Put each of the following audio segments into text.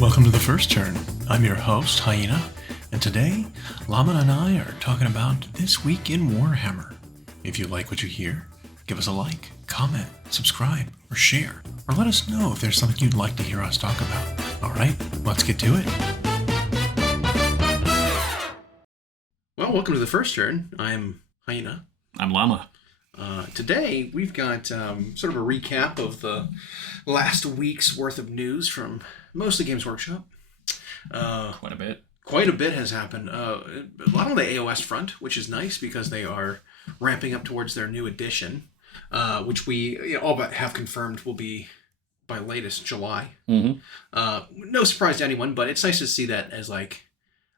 Welcome to The First Turn. I'm your host, Hyena, and today, Llama and I are talking about This Week in Warhammer. If you like what you hear, give us a like, comment, subscribe, or share, or let us know if there's something you'd like to hear us talk about. Alright, let's get to it. Well, welcome to The First Turn. I'm Hyena. I'm Llama. Today, we've got sort of a recap of the last week's worth of news from mostly Games Workshop. Quite a bit. Quite a bit has happened. A lot on the AOS front, which is nice because they are ramping up towards their new edition, which we all but have confirmed will be by latest July. Mm-hmm. No surprise to anyone, but it's nice to see that as like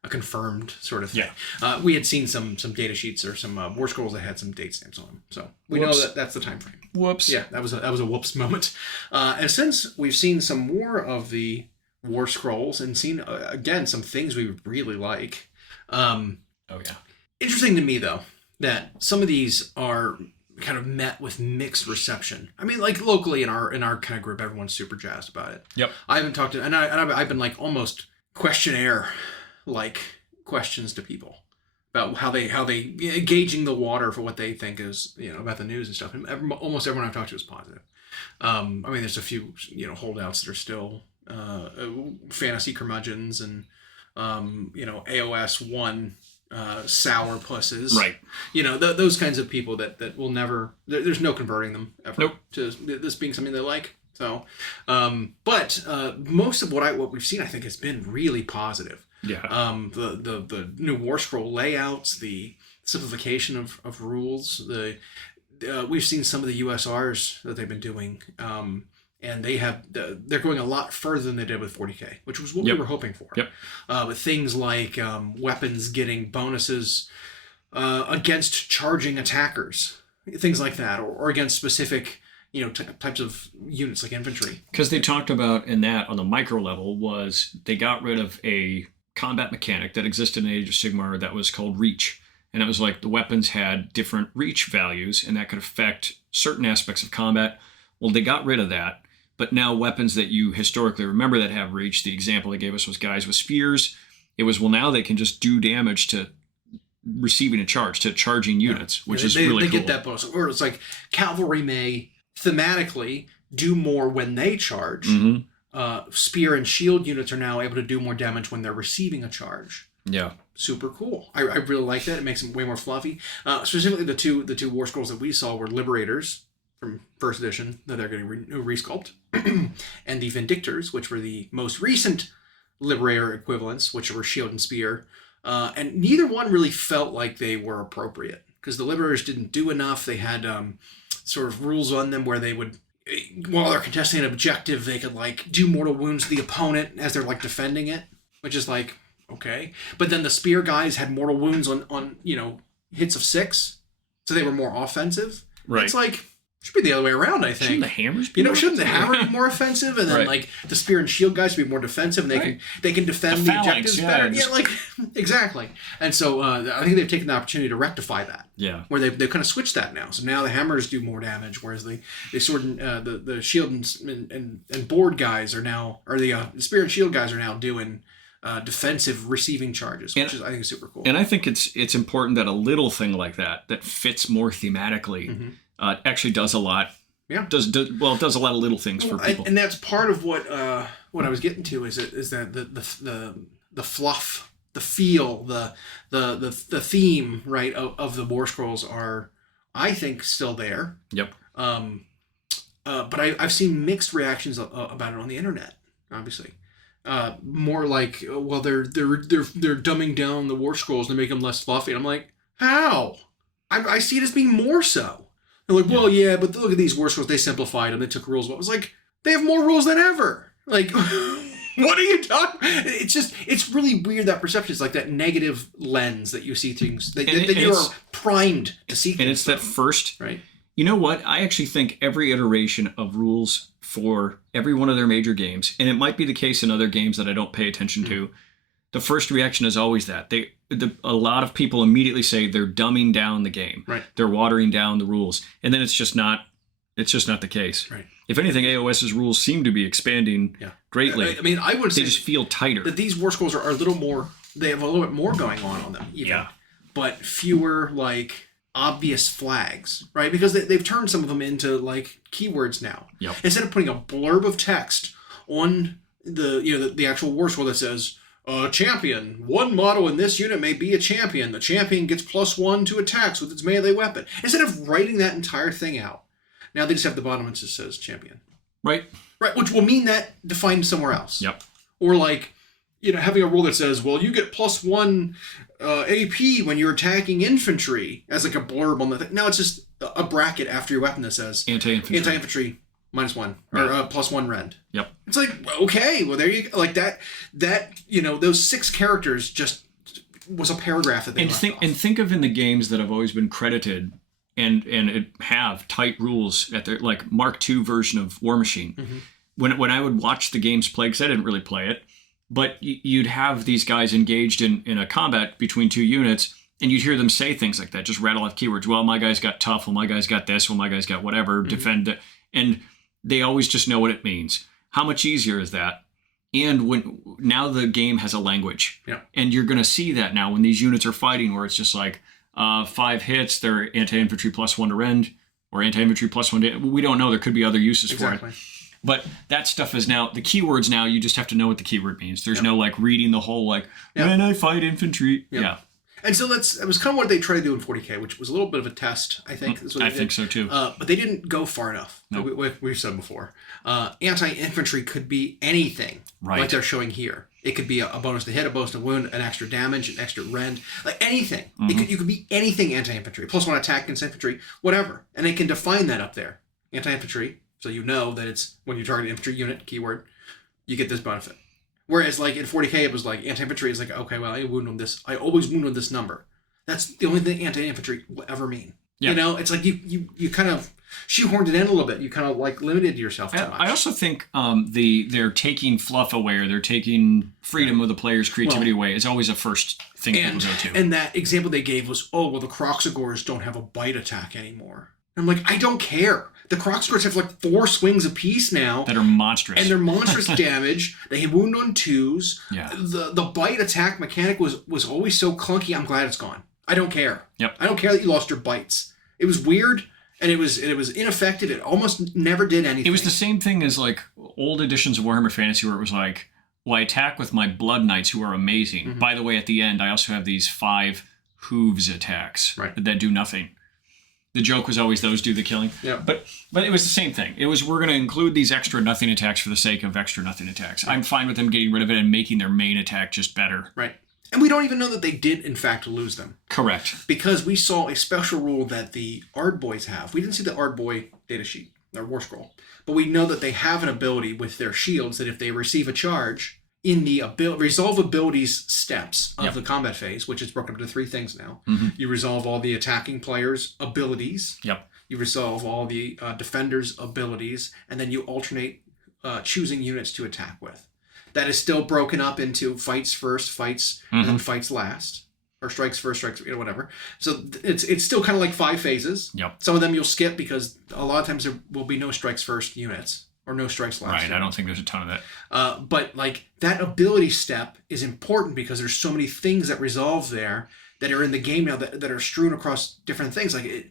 a confirmed sort of thing. Yeah. We had seen some data sheets or some war scrolls that had some date stamps on them, so we know that that's the time frame. Whoops. Yeah, that was a whoops moment. And since we've seen some more of the war scrolls and seen again some things we really like. Oh yeah. Interesting to me though that some of these are kind of met with mixed reception. I mean, like locally in our kind of group, everyone's super jazzed about it. Yep. I haven't talked to, and I've been like almost questionnaire like questions to people about how they gauging the water for what they think is about the news and stuff. And almost everyone I've talked to is positive. I mean, there's a few holdouts that are still fantasy curmudgeons and AOS 1 sour pusses, right? Those kinds of people that will never. There's no converting them ever to this being something they like. So, but most of what we've seen, I think, has been really positive. Yeah. The new War Scroll layouts, the simplification of rules, we've seen some of the USRs that they've been doing, and they're going a lot further than they did with 40K, which was what we were hoping for. Yep. But things like weapons getting bonuses against charging attackers, things like that, or against specific types of units like infantry. Because they talked about in that on the micro level was they got rid of a combat mechanic that existed in Age of Sigmar that was called reach. And it was like the weapons had different reach values and that could affect certain aspects of combat. Well, they got rid of that. But now weapons that you historically remember that have reach, the example they gave us was guys with spears. It was, well, now they can just do damage to receiving a charge, to charging units, which is really cool. They get that bonus. Or it's like cavalry may thematically do more when they charge. Mm-hmm. Spear and shield units are now able to do more damage when they're receiving a charge. Yeah. Super cool. I really like that. It makes them way more fluffy. Specifically, the two war scrolls that we saw were Liberators from first edition that they're getting resculpt, and the Vindictors, which were the most recent Liberator equivalents, which were shield and spear. And neither one really felt like they were appropriate because the Liberators didn't do enough. They had sort of rules on them where they would, while they're contesting an objective, they could like do mortal wounds to the opponent as they're like defending it, which is like, okay. But then the spear guys had mortal wounds on hits of 6, so they were more offensive. Right. It's like, should be the other way around, I think. Shouldn't the hammers be shouldn't the hammer be more offensive, and then like the spear and shield guys be more defensive, and they can defend the objectives better. Yeah, like exactly. And so I think they've taken the opportunity to rectify that. Yeah. Where they've kind of switched that now. So now the hammers do more damage, whereas the shield and board guys are now, or the spear and shield guys are now doing defensive receiving charges, which is I think is super cool. And I think it's important that a little thing like that fits more thematically. Mm-hmm. Actually does a lot. Yeah. It does a lot of little things for people. And that's part of what I was getting to is that the fluff, the feel, the theme, right, of the War Scrolls are, I think, still there. Yep. But I've seen mixed reactions about it on the internet, obviously. More like, well, they're dumbing down the War Scrolls to make them less fluffy. And I'm like, how? I see it as being more so. They're like, well, yeah, but look at these War Scrolls. They simplified them. They took rules. I was like, they have more rules than ever. Like, what are you talking? It's really weird, that perception. It's like that negative lens that you see things, that you're primed to see things. And it's that first, right? You know what? I actually think every iteration of rules for every one of their major games, and it might be the case in other games that I don't pay attention to, the first reaction is always that. A lot of people immediately say they're dumbing down the game. Right. They're watering down the rules. And then it's just not the case. Right. If anything, AOS's rules seem to be expanding greatly. I mean, I would say they just feel tighter. that these war scrolls are a little more. They have a little bit more going on them, even. Yeah. But fewer like obvious flags, right? Because they've turned some of them into like keywords now. Yep. Instead of putting a blurb of text on the actual war scroll that says champion, one model in this unit may be a champion. The champion gets +1 to attacks with its melee weapon. Instead of writing that entire thing out, now they just have the bottom that just says champion. Right. Right, which will mean that defined somewhere else. Yep. Or like, having a rule that says, well, you get +1 AP when you're attacking infantry as like a blurb on the thing. Now it's just a bracket after your weapon that says anti-infantry -1 or +1 rend. Yep. It's like, okay, well there you go. Like that those 6 characters just was a paragraph that they left off. And think of in the games that have always been credited and have tight rules at their like Mark II version of War Machine. Mm-hmm. When I would watch the games play, because I didn't really play it, but you'd have these guys engaged in a combat between 2 units, and you'd hear them say things like that, just rattle off keywords. Well, my guy's got tough. Well, my guy's got this. Well, my guy's got whatever. Mm-hmm. Defend. And they always just know what it means. How much easier is that? And now the game has a language. Yeah. And you're going to see that now when these units are fighting, where it's just like 5 hits, they're anti-infantry +1 to rend, or anti-infantry +1 to... We don't know. There could be other uses for it. But that stuff is now, the keywords now, you just have to know what the keyword means. There's no like reading the whole like, when I fight infantry. Yeah. And so it was kind of what they tried to do in 40K, which was a little bit of a test, I think. I think so too. But they didn't go far enough. Nope. We've said before. Anti-infantry could be anything, like they're showing here. It could be a bonus to hit, a bonus to wound, an extra damage, an extra rend, like anything. Mm-hmm. You could be anything anti-infantry, +1 attack against infantry, whatever. And they can define that up there. Anti-infantry, so you know that it's when you target an infantry unit, keyword, you get this benefit. Whereas like in 40K, it was like anti-infantry is like, okay, well, I always wound on this number. That's the only thing anti-infantry will ever mean. Yeah. It's like you kind of shoehorned it in a little bit. You kind of like limited yourself too much. I also think they're taking fluff away, or they're taking freedom of the player's creativity away. It's always a first thing people go to. And that example they gave was, the Croxagores don't have a bite attack anymore. I'm like, I don't care. The Croxagores have like 4 swings apiece now. That are monstrous. And they're monstrous damage. They wound on 2s. Yeah. The bite attack mechanic was always so clunky. I'm glad it's gone. I don't care. Yep. I don't care that you lost your bites. It was weird, and it was ineffective. It almost never did anything. It was the same thing as like old editions of Warhammer Fantasy, where it was like, well, I attack with my Blood Knights, who are amazing. Mm-hmm. By the way, at the end, I also have these 5 hooves attacks that do nothing. The joke was always those do the killing. Yeah. But it was the same thing. It was, we're going to include these extra nothing attacks for the sake of extra nothing attacks. I'm fine with them getting rid of it and making their main attack just better. Right. And we don't even know that they did, in fact, lose them. Correct. Because we saw a special rule that the Ardboys have. We didn't see the Ardboy datasheet, their war scroll. But we know that they have an ability with their shields that if they receive a charge in the resolve abilities steps of the combat phase, which is broken up into 3 things now. Mm-hmm. You resolve all the attacking players' abilities. Yep. You resolve all the defenders' abilities. And then you alternate choosing units to attack with. That is still broken up into fights first, fights, and then fights last. Or strikes first, strikes, whatever. So it's still kind of like 5 phases. Yep. Some of them you'll skip because a lot of times there will be no strikes first units. Or no strikes last. Right, unit. I don't think there's a ton of that. But like that ability step is important because there's so many things that resolve there that are in the game now that are strewn across different things. Like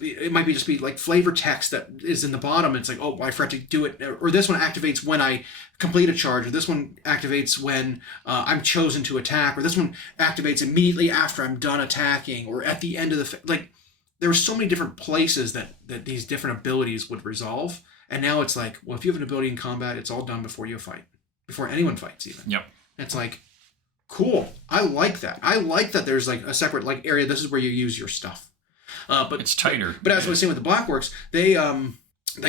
it might just be like flavor text that is in the bottom. It's like, I forgot to do it. Or this one activates when I complete a charge. Or this one activates when I'm chosen to attack. Or this one activates immediately after I'm done attacking. Or at the end of the... there were so many different places that these different abilities would resolve. And now it's like, well, if you have an ability in combat, it's all done before you fight. Before anyone fights, even. Yep. It's like, cool. I like that. I like that there's like a separate like area. This is where you use your stuff. But it's tighter. But as I was saying with the Blackworks, they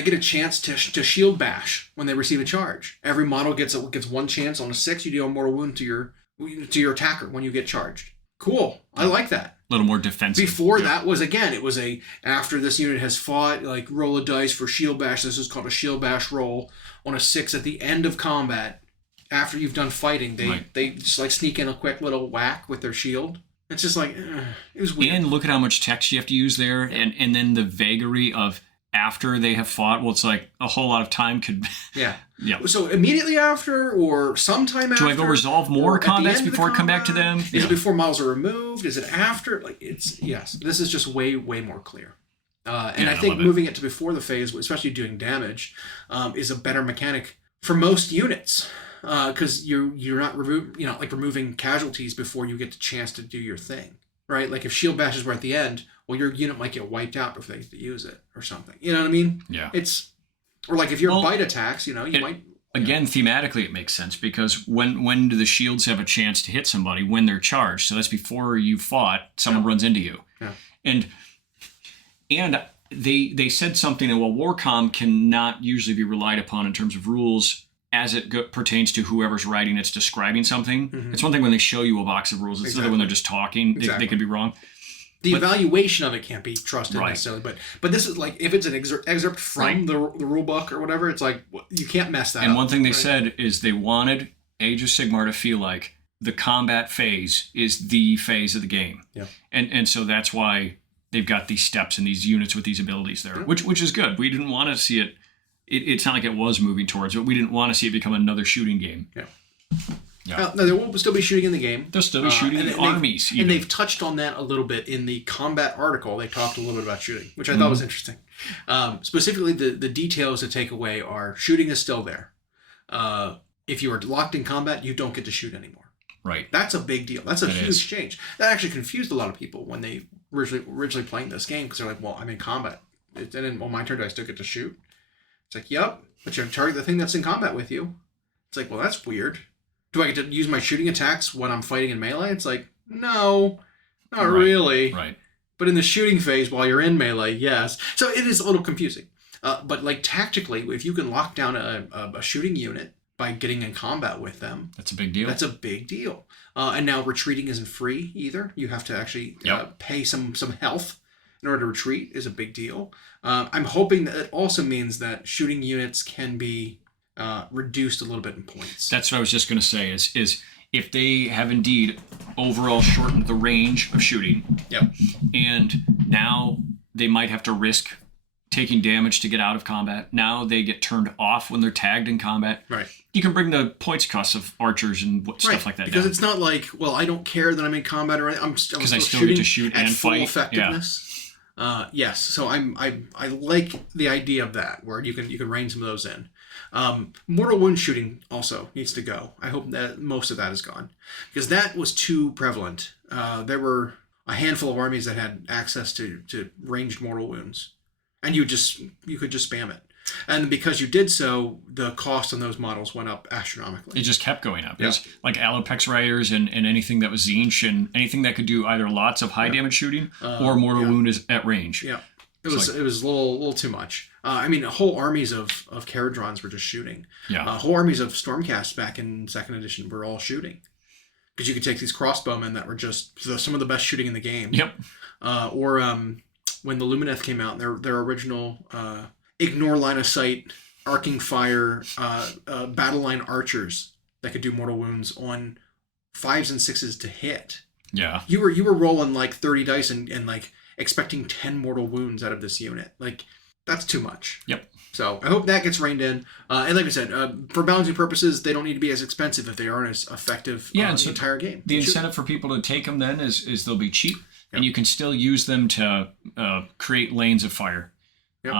get a chance to shield bash when they receive a charge. Every model gets 1 chance on a 6. You deal a mortal wound to your attacker when you get charged. Cool. I like that. A little more defensive. Before that was, again, it was after this unit has fought, like roll a dice for shield bash. This is called a shield bash roll. On a 6 at the end of combat, after you've done fighting, they just like sneak in a quick little whack with their shield. It's just like, it was weird. And look at how much text you have to use there. And then the vagary of after they have fought. Well, it's like a whole lot of time could. Yeah. Yeah. So immediately after, or sometime after. Do I go resolve more combats before I come back to them? Is it before models are removed? Is it after? Like yes. This is just way more clear. And I think moving it to before the phase, especially doing damage, is a better mechanic for most units. Because you're not removing casualties before you get the chance to do your thing, right? Like if shield bashes were at the end, well, your unit might get wiped out before they get to use it or something. You know what I mean? Yeah. Or like if your bite attacks, you might. Again, thematically, it makes sense because when do the shields have a chance to hit somebody? When they're charged. So that's before you fought. Someone runs into you. Yeah. And they said something that Warcom cannot usually be relied upon in terms of rules as it pertains to whoever's writing it's describing something. Mm-hmm. It's one thing when they show you a box of rules. It's another when they're just talking. They could be wrong. The evaluation of it can't be trusted necessarily. But this is like, if it's an excerpt from the rule book or whatever, it's like, you can't mess that up. And one thing they said is they wanted Age of Sigmar to feel like the combat phase is the phase of the game. Yeah. And so that's why they've got these steps and these units with these abilities there, which is good. We didn't want to see it. It's not like it was moving towards it. We didn't want to see it become another shooting game. Yeah. Yeah. No, there will still be shooting in the game. They'll still be shooting armies. And they've touched on that a little bit in the combat article. They talked a little bit about shooting, which I thought was interesting. Specifically, the details to take away are shooting is still there. If you are locked in combat, you don't get to shoot anymore. Right. That's a big deal. That's a huge change. That actually confused a lot of people when they originally playing this game because they're like, well, I'm in combat. And then on my turn, do I still get to shoot? It's like, yep, but you target the thing that's in combat with you. It's like, well, that's weird. Do I get to use my shooting attacks when I'm fighting in melee? It's like, no, not really. Right. But in the shooting phase, while you're in melee, yes. So it is a little confusing. But like tactically, if you can lock down a shooting unit by getting in combat with them, that's a big deal. That's a big deal. And now retreating isn't free either. You have to actually pay some health in order to retreat is a big deal. I'm hoping that it also means that shooting units can be reduced a little bit in points. That's what I was just going to say is if they have indeed overall shortened the range of shooting, and now they might have to risk taking damage to get out of combat. Now they get turned off when they're tagged in combat. Right. You can bring the points cost of archers and stuff like that because down. It's not like, well, I don't care that I'm in combat or anything. Because I still get to shoot and full fight. Effectiveness. Yes. So I like the idea of that where you can rein some of those in. Mortal wound shooting also needs to go. I hope that most of that is gone because that was too prevalent. There were a handful of armies that had access to ranged mortal wounds, and you could just spam it. And because you did so, the cost on those models went up astronomically. It just kept going up. It was like Alopex Riders and anything that was Zinch and anything that could do either lots of high damage shooting or mortal wound is at range. Yeah. It was a little too much. I mean, whole armies of Caradrons were just shooting. Yeah. Whole armies of Stormcasts back in 2nd edition were all shooting. Because you could take these crossbowmen that were just some of the best shooting in the game. Yep. Or when the Lumineth came out, their original ignore line of sight, arcing fire, battle line archers that could do mortal wounds on 5s and 6s to hit. Yeah. You were rolling like 30 dice and like expecting 10 mortal wounds out of this unit. Like, that's too much. Yep. So I hope that gets reined in. And like I said, for balancing purposes, they don't need to be as expensive if they aren't as effective in the entire game. The incentive for people to take them then is they'll be cheap, and you can still use them to create lanes of fire. Yep.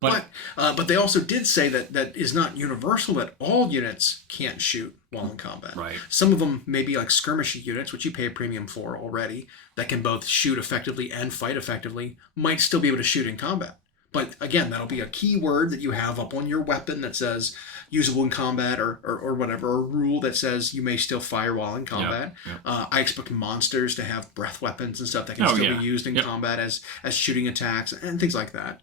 But they also did say that is not universal, that all units can't shoot while in combat. Right. Some of them may be like skirmishy units, which you pay a premium for already, that can both shoot effectively and fight effectively, might still be able to shoot in combat. But again, that'll be a keyword that you have up on your weapon that says usable in combat or whatever, or a rule that says you may still fire while in combat. Yep. I expect monsters to have breath weapons and stuff that can still be used in combat as shooting attacks and things like that.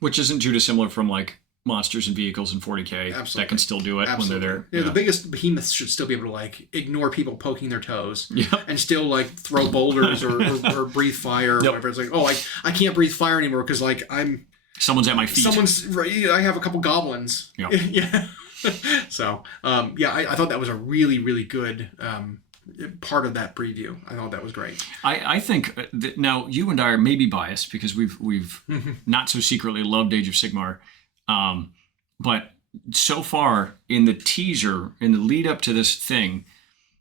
Which isn't too dissimilar from like monsters and vehicles in 40K. Absolutely. That can still do it when they're there. Yeah, the biggest behemoths should still be able to like ignore people poking their toes and still like throw boulders or breathe fire or whatever. It's like, oh, I can't breathe fire anymore because like someone's at my feet. I have a couple goblins. Yep. Yeah. So I thought that was a really, really good part of that preview. I thought that was great. I think that now you and I are maybe biased because we've not so secretly loved Age of Sigmar, but so far in the teaser, in the lead up to this thing,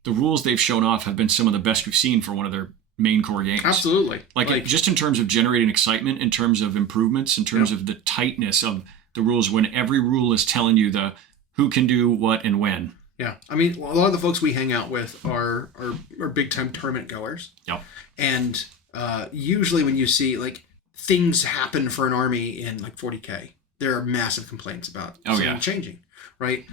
the rules they've shown off have been some of the best we've seen for one of their main core games. Absolutely. Like just in terms of generating excitement, in terms of improvements, in terms of the tightness of the rules, when every rule is telling you the who can do what and when. Yeah. I mean, a lot of the folks we hang out with are big time tournament goers. Yep. And usually when you see like things happen for an army in like 40K, there are massive complaints about something changing, right?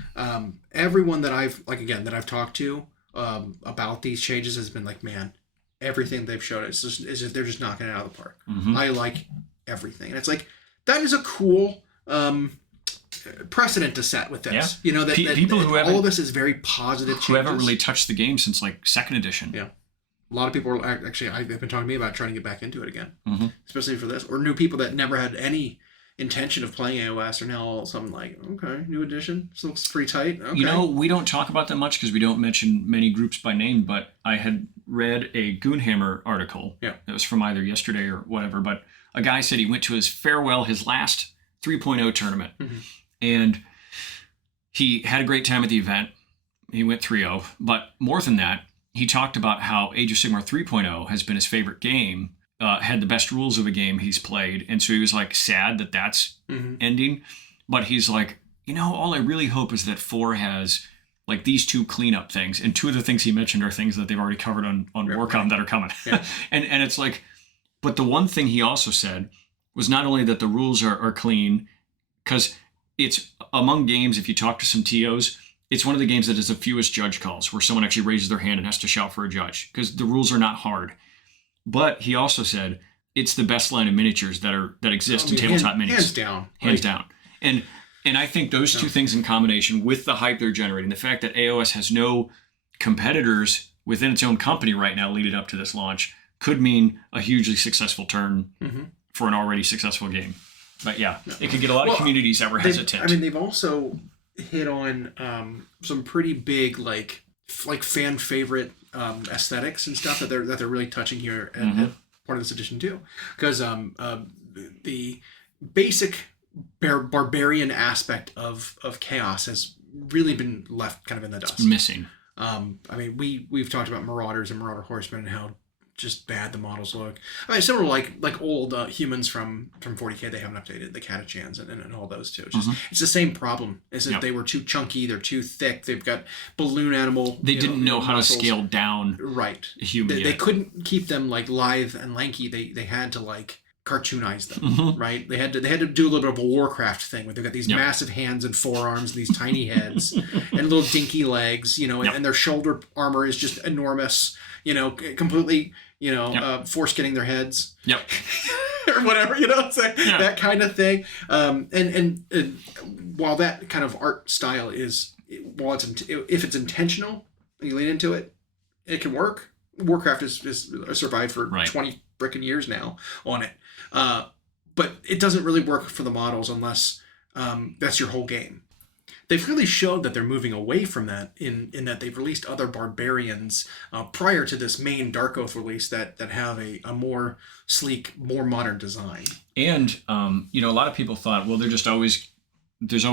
Everyone that I've talked to about these changes has been like, man, everything they've showed is just they're just knocking it out of the park. Mm-hmm. I like everything, and it's like that is a cool precedent to set with this. Yeah. That people who all of this is very positive. Who haven't really touched the game since like second edition. Yeah. A lot of people are actually, they've been talking to me about trying to get back into it again, especially for this, or new people that never had any intention of playing AOS are now all something like, okay, new edition, this looks pretty tight. Okay. We don't talk about them much because we don't mention many groups by name, but I had read a Goonhammer article that was from either yesterday or whatever, but a guy said he went to his last 3.0 tournament, and he had a great time at the event. He went 3-0, but more than that, he talked about how Age of Sigmar 3.0 has been his favorite game, had the best rules of a game he's played. And so he was like sad that that's ending. But he's like, all I really hope is that 4 has like these 2 cleanup things. And 2 of the things he mentioned are things that they've already covered on Warcom that are coming. Yeah. and it's like, but the one thing he also said was not only that the rules are clean, because it's among games, if you talk to some TOs, it's one of the games that has the fewest judge calls, where someone actually raises their hand and has to shout for a judge, because the rules are not hard. But he also said it's the best line of miniatures that exist in tabletop minis. Hands down. And I think those 2 things in combination with the hype they're generating, the fact that AOS has no competitors within its own company right now leading up to this launch, could mean a hugely successful turn for an already successful game. But it could get a lot of communities that were hesitant. They've also hit on some pretty big like fan favorite aesthetics and stuff that they're really touching here at part of this edition too, because the basic barbarian aspect of chaos has really been left kind of in the dust. It's missing. We've talked about Marauders and Marauder Horsemen and how just bad the models look. Similar like old humans from 40K, they haven't updated the Catachans and all those too. It's the same problem. Is that they were too chunky, they're too thick, they've got balloon animal. They didn't know how muscles to scale down. Right. A human. They couldn't keep them like lithe and lanky. They had to like cartoonize them, right? They had to do a little bit of a Warcraft thing where they've got these massive hands and forearms and these tiny heads and little dinky legs, and their shoulder armor is just enormous, completely, foreskinning their heads. Yep. Or whatever, it's like that kind of thing. And while that kind of art style is, if it's intentional and you lean into it, it can work. Warcraft is survived for 20 frickin' years now on it. But it doesn't really work for the models unless that's your whole game. They've really showed that they're moving away from that in that they've released other barbarians prior to this main Dark Oath release that have a more sleek, more modern design. And, a lot of people thought, well, there's always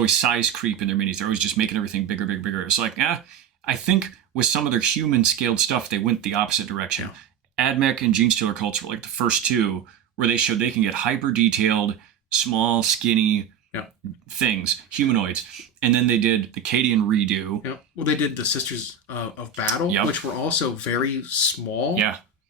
size creep in their minis. They're always just making everything bigger, bigger, bigger. It's like, I think with some of their human scaled stuff, they went the opposite direction. Yeah. Admech and Genestealer cults were like the first 2 where they showed they can get hyper detailed, small, skinny things, humanoids. And then they did the Cadian redo. Yeah. Well, they did the Sisters of Battle, which were also very small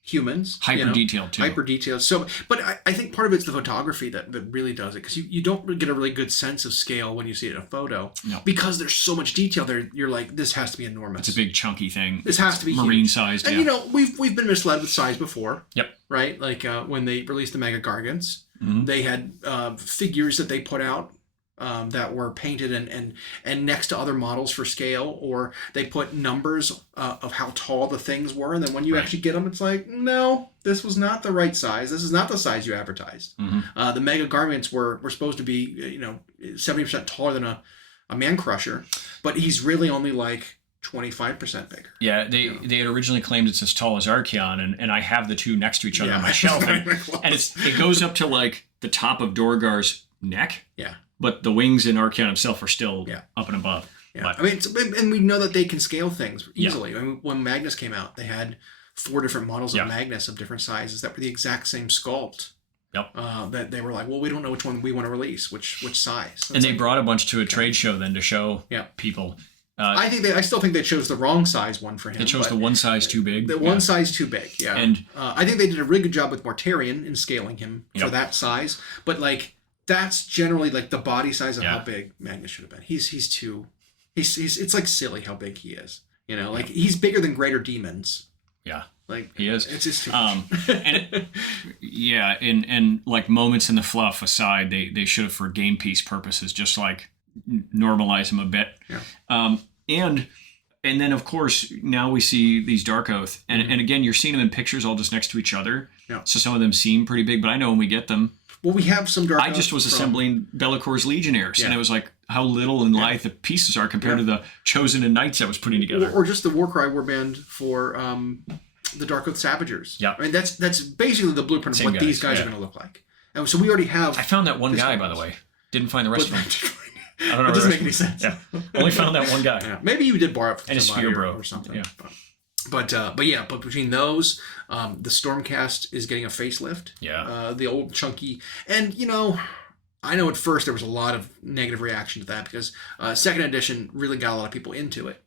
humans. Hyper detailed, too. Hyper detailed. So, but I think part of it's the photography that really does it, because you don't really get a really good sense of scale when you see it in a photo. No. Because there's so much detail there. You're like, this has to be enormous. It's a big chunky thing. This has to be marine sized. And we've been misled with size before. Yep. Right? Like when they released the Mega Gargants, they had figures that they put out that were painted and next to other models for scale, or they put numbers of how tall the things were, and then when you actually get them, it's like, no, this was not the right size. This is not the size you advertised. The Mega Garments were supposed to be 70% taller than a man crusher, but he's really only like 25% bigger. Yeah, they had originally claimed it's as tall as Archeon, and I have the two next to each other on my shelf, and it goes up to like the top of Dorgar's neck. Yeah. But the wings in Archeon himself are still up and above. Yeah. But, I mean, and we know that they can scale things easily. I mean, when Magnus came out, they had 4 different models of Magnus of different sizes that were the exact same sculpt. Yep. That they were like, well, we don't know which one we want to release, which size. And they brought a bunch to a trade show then to show people. I still think they chose the wrong size one for him. They chose the one size too big. The one size too big, yeah. And I think they did a really good job with Mortarion in scaling him for that size. But like that's generally like the body size of how big Magnus should have been. He's it's like silly how big he is. You know, like he's bigger than greater demons. Yeah. Like he is. It's just too much. and like moments in the fluff aside, they should have, for game piece purposes, just like normalize him a bit. Yeah. And then of course now we see these Dark Oath, and again you're seeing them in pictures all just next to each other. Yeah. So some of them seem pretty big, but I know when we get them. Well, we have some Dark Oath. I just was assembling Bellacor's Legionnaires, and it was like how little and lithe the pieces are compared to the Chosen and Knights I was putting together. Or just the Warcry warband for the Dark Oath Savagers. Yeah. I mean, that's basically the blueprint of what these guys are going to look like. And so we already have... I found that one guy, by the way. Didn't find the rest of them. I don't know. It doesn't make any sense. Yeah. Only found that one guy. Yeah. Maybe you did borrow it from and somebody bro or something. Yeah. But between those, the Stormcast is getting a facelift. Yeah. The old chunky... And, you know... I know at first there was a lot of negative reaction to that because second edition really got a lot of people into it.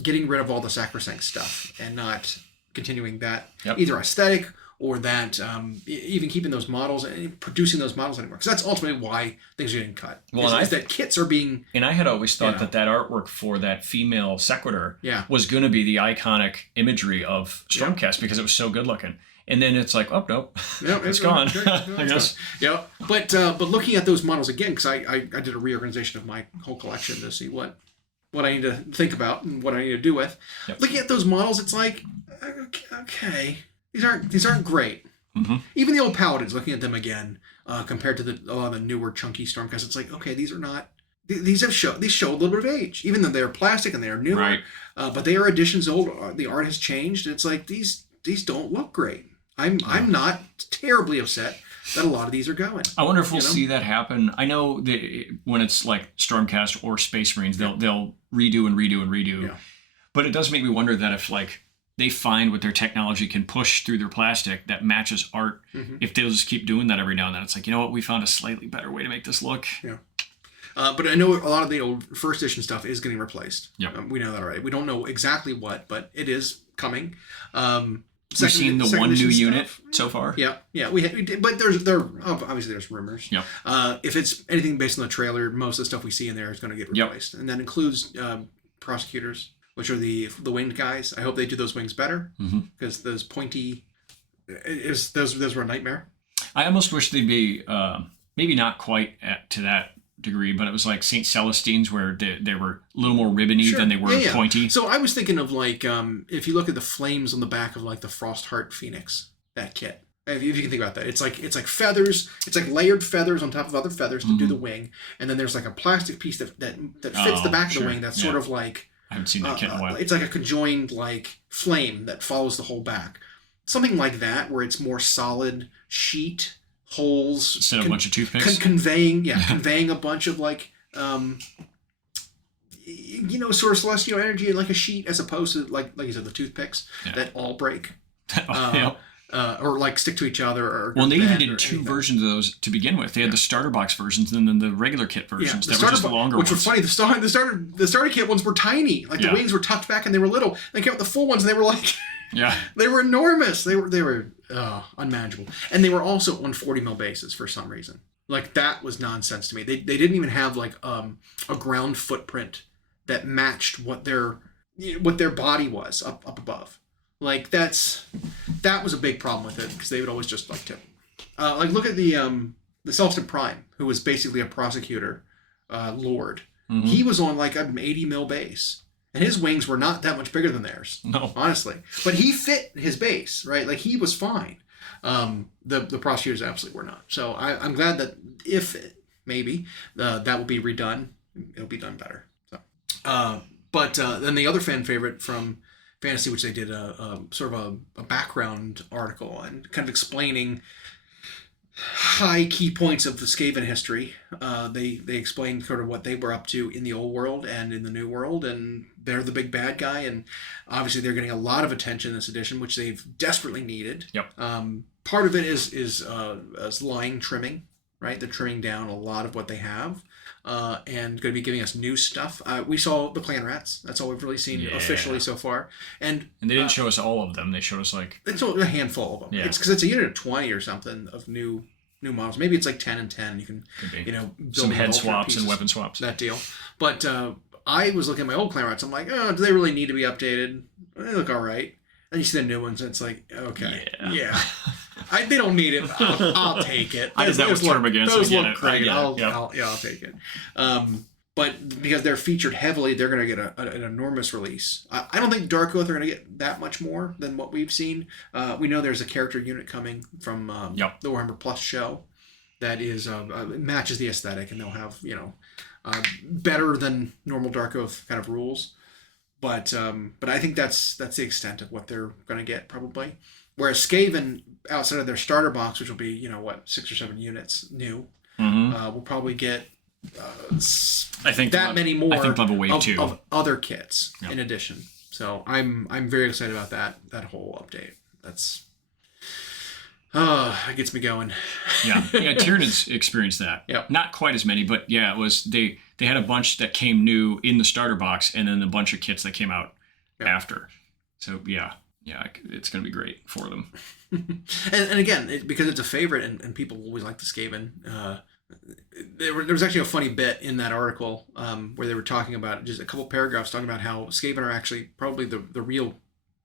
Getting rid of all the sacrosanct stuff and not continuing that either aesthetic or that even keeping those models and producing those models anymore. Because that's ultimately why things are getting cut. Well, is that kits are being... And I had always thought that artwork for that female Sequitur was going to be the iconic imagery of Stormcast because it was so good looking. And then it's like, oh, nope, it's gone. I guess. Yeah, but looking at those models again, because I did a reorganization of my whole collection to see what I need to think about and what I need to do with. Yep. Looking at those models, it's like, okay, these aren't great. Mm-hmm. Even the old Paladins, looking at them again, compared to a lot of the newer chunky Stormcasts, it's like, okay, these are not. These show a little bit of age, even though they're plastic and they are newer. Right. But they are editions old. The art has changed. It's like these don't look great. I'm not terribly upset that a lot of these are going. I wonder if we'll see that happen. I know that when it's like Stormcast or Space Marines, they'll redo and redo and redo. Yeah. But it does make me wonder that if like they find what their technology can push through their plastic that matches art, if they'll just keep doing that every now and then, it's like, you know what, we found a slightly better way to make this look. Yeah. But I know a lot of the old first edition stuff is getting replaced. Yep. We know that already. We don't know exactly what, but it is coming. We've seen the one new unit so far. Yeah. But obviously there's rumors. Yeah. If it's anything based on the trailer, most of the stuff we see in there is going to get replaced, and that includes prosecutors, which are the winged guys. I hope they do those wings better because those pointy, those were a nightmare. I almost wish they'd be maybe not quite to that degree, but it was like St. Celestine's where they were a little more ribbony than they were pointy. So I was thinking of like if you look at the flames on the back of like the Frostheart Phoenix, that kit. If you can think about that, it's like feathers. It's like layered feathers on top of other feathers to do the wing, and then there's like a plastic piece that fits the back of the wing. That's sort of like I haven't seen that kit in a while. It's like a conjoined like flame that follows the whole back. Something like that, where it's more solid sheet. Holes instead of a bunch of toothpicks, conveying a bunch of like sort of celestial energy in like a sheet, as opposed to like you said, the toothpicks that all break or like stick to each other. Or they even did two versions of those to begin with. They had the starter box versions and then the regular kit versions that were just longer which ones. Were funny. The starter kit ones were tiny, like the wings were tucked back and they were little. They came out the full ones and they were like they were enormous. They were unmanageable, and they were also on 40 mil bases for some reason. Like that was nonsense to me. They didn't even have like a ground footprint that matched what their body was up above. Like that was a big problem with it because they would always just like tip. Like look at the Celestin Prime, who was basically a prosecutor lord. Mm-hmm. He was on like an 80 mil base. And his wings were not that much bigger than theirs. No. Honestly. But he fit his base, right? Like, he was fine. The prosecutors absolutely were not. So I'm glad that if maybe that will be redone, it'll be done better. So, But then the other fan favorite from Fantasy, which they did a sort of a background article and kind of explaining high key points of the Skaven history. They explained sort of what they were up to in the old world and in the new world, and they're the big bad guy, and obviously they're getting a lot of attention in this edition, which they've desperately needed. Yep. Part of it is line trimming, right? They're trimming down a lot of what they have. And going to be giving us new stuff. We saw the Clan Rats. That's all we've really seen officially so far. And they didn't show us all of them. They showed us like... It's a handful of them. Yeah. It's because it's a unit of 20 or something of new models. Maybe it's like 10 and 10. You can, build some head swaps pieces, and weapon swaps. that deal. But I was looking at my old Clan Rats. I'm like, oh, do they really need to be updated? They look all right. And you see the new ones, and it's like, okay, yeah. They don't need it. I'll take it. I did that with Termagant. Those look great. I'll take it. But because they're featured heavily, they're going to get an enormous release. I don't think Dark Oath are going to get that much more than what we've seen. We know there's a character unit coming from the Warhammer Plus show that is matches the aesthetic, and they'll have better than normal Dark Oath kind of rules. But I think that's the extent of what they're going to get probably. Whereas Skaven, outside of their starter box, which will be 6 or 7 units new, will probably get I think many more. I think they'll have a wave too of other kits in addition. So I'm very excited about that whole update. That's it gets me going. yeah. Tyranids experienced that. Yep. Not quite as many, but yeah, it was they had a bunch that came new in the starter box, and then a bunch of kits that came out after. So yeah, it's going to be great for them. and again, because it's a favorite, and people always like the Skaven. There was actually a funny bit in that article where they were talking about just a couple paragraphs talking about how Skaven are actually probably the real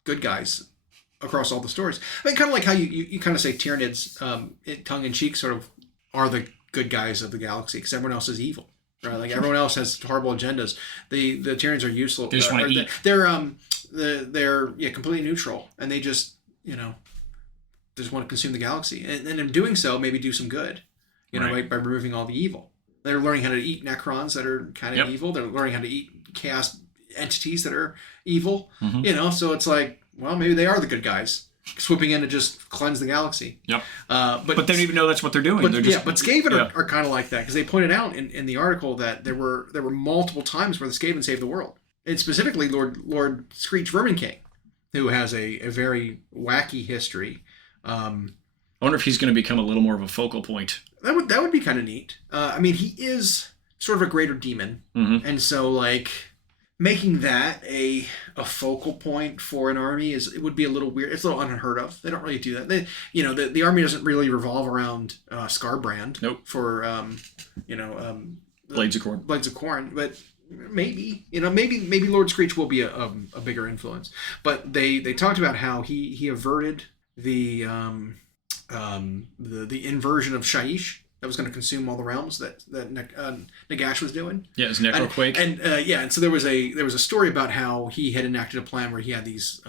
good guys across all the stories. I mean, kind of like how you kind of say Tyranids, tongue-in-cheek, sort of are the good guys of the galaxy because everyone else is evil, right? Like everyone else has horrible agendas. The Tyranids are useless. They just want to eat. They're completely neutral, and they just just want to consume the galaxy, and in doing so, maybe do some good, by removing all the evil. They're learning how to eat Necrons that are kind of evil. They're learning how to eat chaos entities that are evil. So it's like, well, maybe they are the good guys swooping in to just cleanse the galaxy. Yep. But they don't even know that's what they're doing. But, they're just, but Skaven are kind of like that because they pointed out in the article that there were multiple times where the Skaven saved the world. And specifically Lord Screech Vermin King, who has a very wacky history. I wonder if he's going to become a little more of a focal point. That would be kind of neat. I mean, he is sort of a greater demon. And so like making that a focal point for an army it would be a little weird. It's a little unheard of. They don't really do that. The army doesn't really revolve around Scarbrand. Nope. For Blades of Corn. Blades of Corn, but maybe Lord Screech will be a bigger influence. But they talked about how he averted the inversion of Shaiish that was going to consume all the realms that Nagash was doing. Yeah, it's Necroquake. And so there was a story about how he had enacted a plan where he had these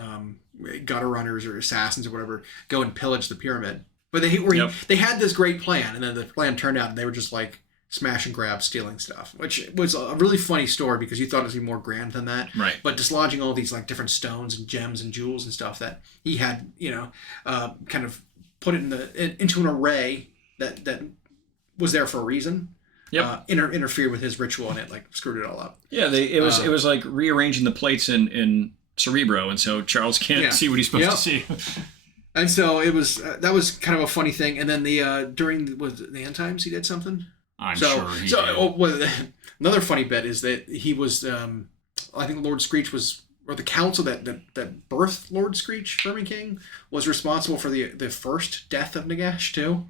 gutter runners or assassins or whatever go and pillage the pyramid. But they had this great plan, and then the plan turned out and they were just like smash and grab, stealing stuff, which was a really funny story because you thought it was more grand than that. Right. But dislodging all these like different stones and gems and jewels and stuff that he had, kind of put it into an array that was there for a reason. Yep. Interfered with his ritual and it like screwed it all up. Yeah, it was like rearranging the plates in Cerebro, and so Charles can't see what he's supposed to see. And so it was that was kind of a funny thing. And then during the end times he did something. I'm sure he did. Another funny bit is that he was I think Lord Screech was, or the council that birthed Lord Screech, Vermin King, was responsible for the first death of Nagash too,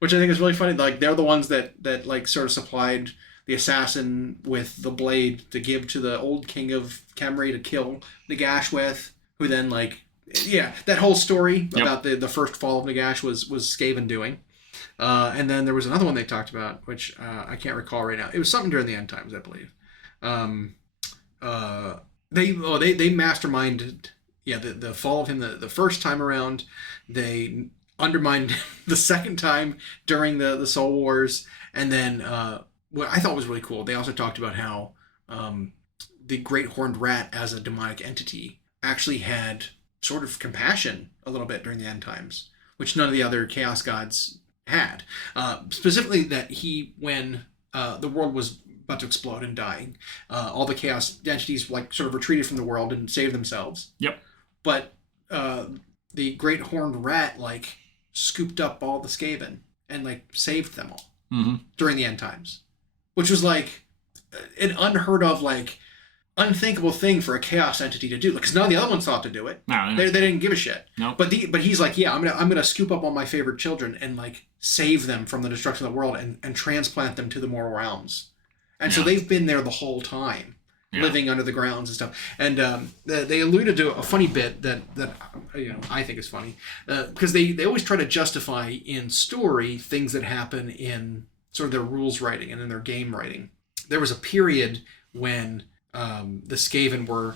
which I think is really funny. Like they're the ones that like sort of supplied the assassin with the blade to give to the old king of Khemri to kill Nagash with, who then that whole story about the first fall of Nagash was Skaven doing. And then there was another one they talked about, which I can't recall right now. It was something during the end times, I believe. They masterminded the fall of him the first time around. They undermined the second time during the Soul Wars, and then what I thought was really cool, they also talked about how the Great Horned Rat as a demonic entity actually had sort of compassion a little bit during the end times, which none of the other Chaos Gods had. Specifically, that when the world was about to explode and dying, all the Chaos entities like sort of retreated from the world and saved themselves. Yep. But the Great Horned Rat like scooped up all the Skaven and like saved them all during the end times, which was like an unheard of, like unthinkable thing for a chaos entity to do, because none of the other ones thought to do it. No, they didn't give a shit. No. But he's like, yeah, I'm gonna scoop up all my favorite children and like save them from the destruction of the world and transplant them to the mortal realms. And so they've been there the whole time, living under the grounds and stuff. And they alluded to a funny bit that I think is funny, because they always try to justify in story things that happen in sort of their rules writing and in their game writing. There was a period when the Skaven were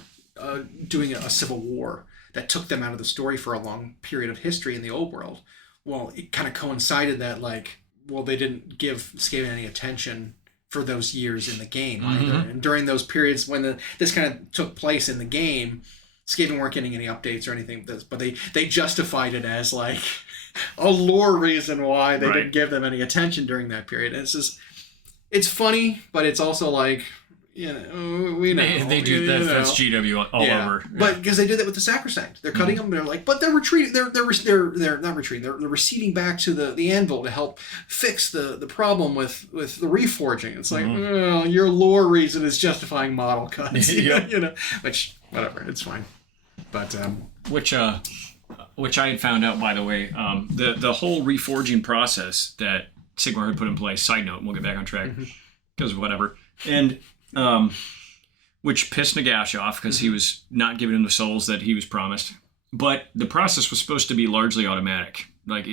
doing a civil war that took them out of the story for a long period of history in the old world. Well, it kind of coincided that they didn't give Skaven any attention for those years in the game either. And during those periods when this kind of took place in the game, Skaven weren't getting any updates or anything, but they justified it as like a lore reason why they didn't give them any attention during that period. And it's funny, but it's also like, we know they do that. That's GW all over. But because they did that with the Sacrosanct, they're cutting them. They're like, but they're retreating. They're not retreating. They're receding back to the anvil to help fix the problem with the reforging. It's like, your lore reason is justifying model cuts. Which whatever, it's fine. But which I had found out, by the way, the whole reforging process that Sigmar had put in place. Side note, and we'll get back on track because whatever. And which pissed Nagash off because he was not giving him the souls that he was promised. But the process was supposed to be largely automatic. Like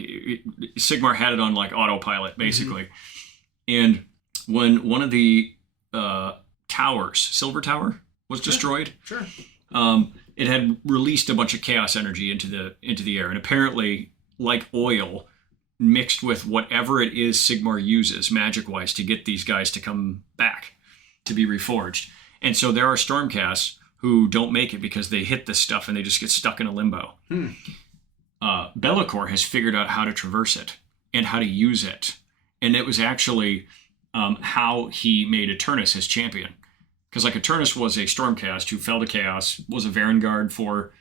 Sigmar had it on like autopilot basically. And when one of the towers, Silver Tower, was destroyed, it had released a bunch of chaos energy into the air, and apparently, like oil, mixed with whatever it is Sigmar uses magic-wise to get these guys to come back, to be reforged. And so there are Stormcasts who don't make it because they hit this stuff and they just get stuck in a limbo. Be'lakor has figured out how to traverse it and how to use it. And it was actually how he made Eternus his champion. Because like Eternus was a Stormcast who fell to Chaos, was a Varangard for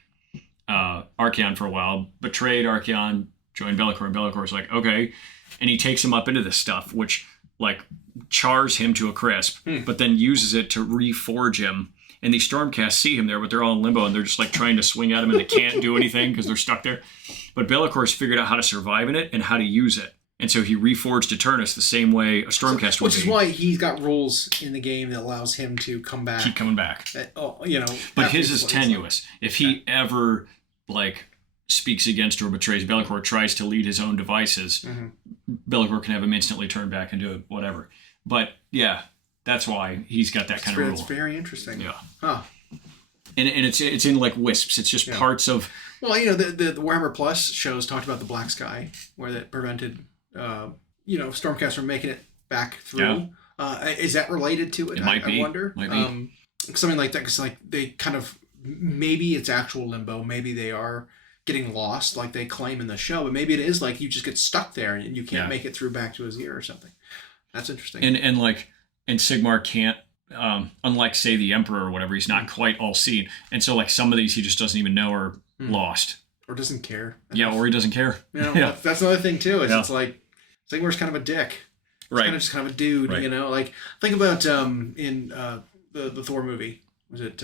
Archaon for a while, betrayed Archaon, joined Be'lakor, and Be'lakor's like, okay. And he takes him up into this stuff, which like chars him to a crisp, but then uses it to reforge him. And these Stormcasts see him there, but they're all in limbo, and they're just like trying to swing at him, and they can't do anything because they're stuck there. But Be'lakor's figured out how to survive in it and how to use it. And so he reforged Eternus the same way a Stormcast would be. Which is why he's got rules in the game that allows him to come back. Keep coming back. But his is tenuous. If he ever like speaks against or betrays Be'lakor, tries to lead his own devices, Be'lakor can have him instantly turn back and do whatever. But yeah, that's why he's got that kind of rule. It's very interesting. Yeah. Huh. And it's in like wisps. It's just parts of. Well, the Warhammer Plus shows talked about the Black Sky, where that prevented Stormcast from making it back through. Yeah. Is that related to it? It might be. I wonder. Might be. Something like that, because like they kind of, maybe it's actual limbo. Maybe they are getting lost, like they claim in the show, but maybe it is like you just get stuck there and you can't make it through back to Azir or something. That's interesting. And Sigmar can't, unlike say the Emperor or whatever, he's not quite all seen, and so like some of these he just doesn't even know are lost or doesn't care. Or he doesn't care. That's another thing too. Is it's like Sigmar's kind of a dick. He's right. Kind of just kind of a dude. Right. Like think about in the Thor movie. Was it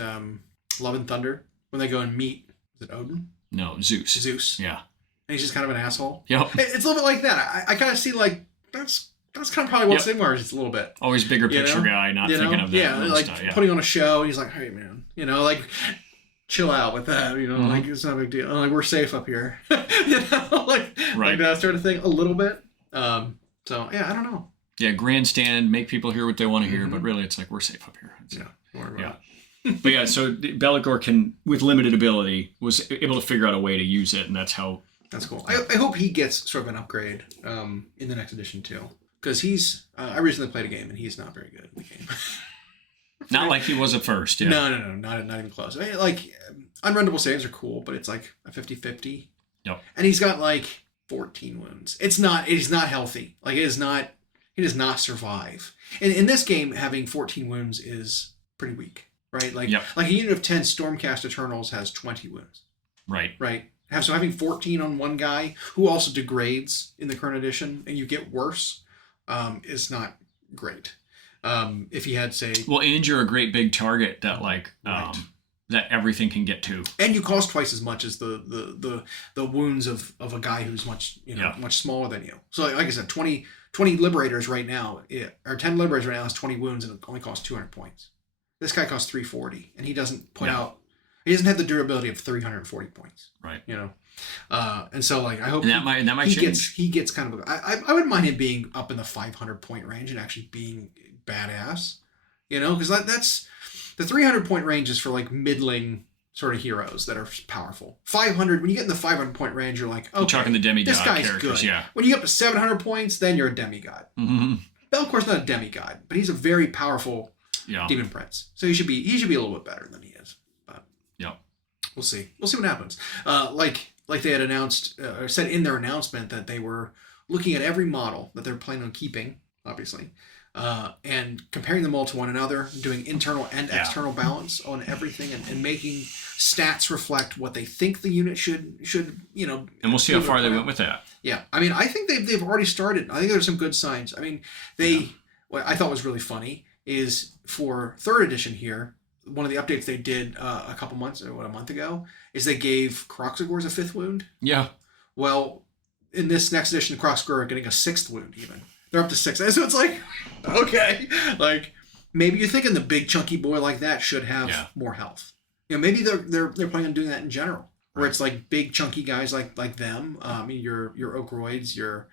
Love and Thunder when they go and meet? Is it Odin? No, Zeus. Yeah. And he's just kind of an asshole. Yep. It's a little bit like that. I kind of see like that's kind of probably what Sigmar is. It's a little bit. Always bigger picture guy, not thinking of that. Yeah, like stuff, putting on a show. He's like, hey man, like chill out with that. Like it's not a big deal. Like we're safe up here. Like that sort of thing. A little bit. So yeah, I don't know. Yeah, grandstand, make people hear what they want to hear, but really it's like we're safe up here. But yeah, so Be'lakor can, with limited ability, was able to figure out a way to use it, and that's how. That's cool. I hope he gets sort of an upgrade in the next edition too, because he's. I recently played a game and he's not very good in the game. Not like he was at first. Yeah. No, not even close. I mean, like, unrendable saves are cool, but it's like a 50-50. Yep. And he's got like 14 wounds. It is not healthy. Like, he does not survive. And in this game, having 14 wounds is pretty weak, right? Like, like a unit of 10 Stormcast Eternals has 20 wounds. Right. Right. So having 14 on one guy who also degrades in the current edition, and you get worse, is not great. If he had, say... Well, and you're a great big target that, like, that everything can get to. And you cost twice as much as the wounds of a guy who's much smaller than you. So, like I said, 20 Liberators right now, or 10 Liberators right now has 20 wounds, and it only costs 200 points. This guy costs 340, and he doesn't put out... He doesn't have the durability of 340 points. Right. You know? And so, like, I hope that might change. He gets kind of... I wouldn't mind him being up in the 500-point range and actually being badass. You know? Because that's... The 300-point range is for, like, middling sort of heroes that are powerful. 500, when you get in the 500-point range, you're like, okay, you're talking the demigod this guy's characters, good. yeah. When you get up to 700 points, then you're a demigod. Mm-hmm. Belcor's not a demigod, but he's a very powerful demon prince. So he should be a little bit better than he is. But we'll see. We'll see what happens. Like they had announced, or said in their announcement that they were looking at every model that they're planning on keeping, obviously, and comparing them all to one another, doing internal and external balance on everything, and making stats reflect what they think the unit should And we'll see how far they went with that. Yeah, I mean, I think they've already started. I think there's some good signs. I mean, what I thought was really funny is for 3rd edition here, one of the updates they did a month ago, is they gave Kroxigors a 5th wound. Yeah. Well, in this next edition, the Kroxigor are getting a 6th wound even. They're up to 6. So it's like, okay. Like, maybe you're thinking the big chunky boy like that should have more health. You know, maybe they're planning on doing that in general. Where it's like big chunky guys like them. Your Okroids, your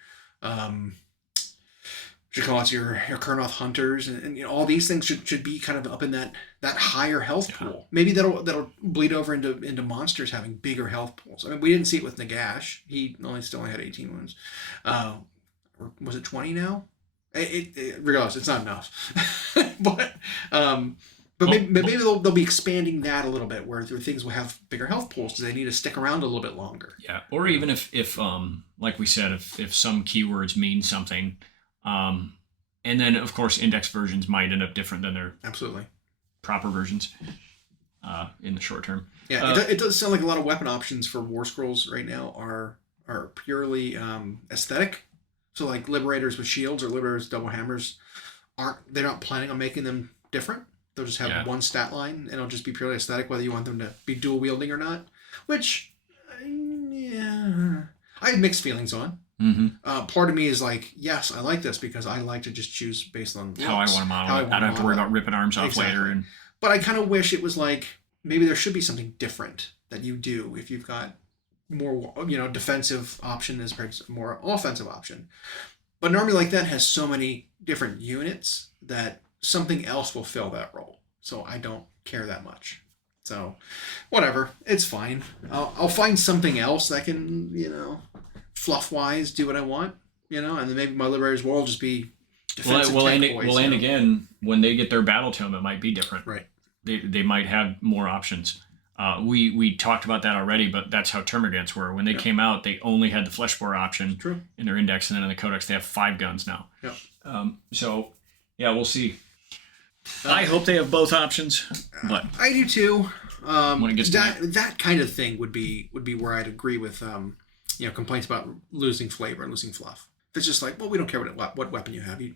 Kurnoth Hunters, and all these things should be kind of up in that higher health pool. Maybe that'll bleed over into monsters having bigger health pools. I mean, we didn't see it with Nagash. He still only had 18 wounds. Or was it 20 now? Regardless, it's not enough. But maybe they'll be expanding that a little bit, where things will have bigger health pools because they need to stick around a little bit longer. Yeah, or even if like we said, if some keywords mean something, and then of course index versions might end up different than their proper versions in the short term. Yeah, it does sound like a lot of weapon options for War Scrolls right now are purely aesthetic. So like Liberators with shields or Liberators with double hammers they're not planning on making them different. They'll just have one stat line, and it'll just be purely aesthetic, whether you want them to be dual wielding or not. Which, I have mixed feelings on. Mm-hmm. Part of me is like, yes, I like this because I like to just choose based on how I want to model it. I don't have to worry about ripping arms off later. But I kind of wish it was like, maybe there should be something different that you do if you've got more, defensive option as opposed to more offensive option. But an army like that has so many different units that something else will fill that role. So I don't care that much. So whatever, it's fine. I'll find something else that can, fluff wise do what I want, and then maybe my Liberators will all just be defensive and again, when they get their battle tome, it might be different. Right. They might have more options. We talked about that already, but that's how Termagants were. When they came out, they only had the Fleshbore option in their index, and then in the Codex, they have 5 guns now. Yeah. We'll see. I hope they have both options, but I do too. When it gets that kind of thing would be where I'd agree with complaints about losing flavor and losing fluff. If it's just like, well, we don't care what weapon you have. You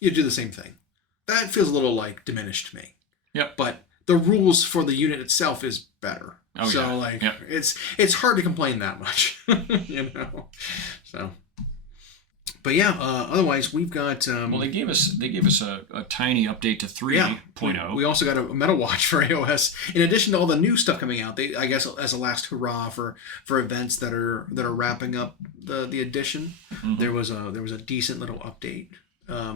do the same thing. That feels a little like diminished to me. Yep. But the rules for the unit itself is better. It's hard to complain that much, So, but yeah. Otherwise, we've got. Well, they gave us a tiny update to 3.0. We also got a meta watch for AOS. In addition to all the new stuff coming out, I guess as a last hurrah for events that are wrapping up the edition. Mm-hmm. There was a decent little update. I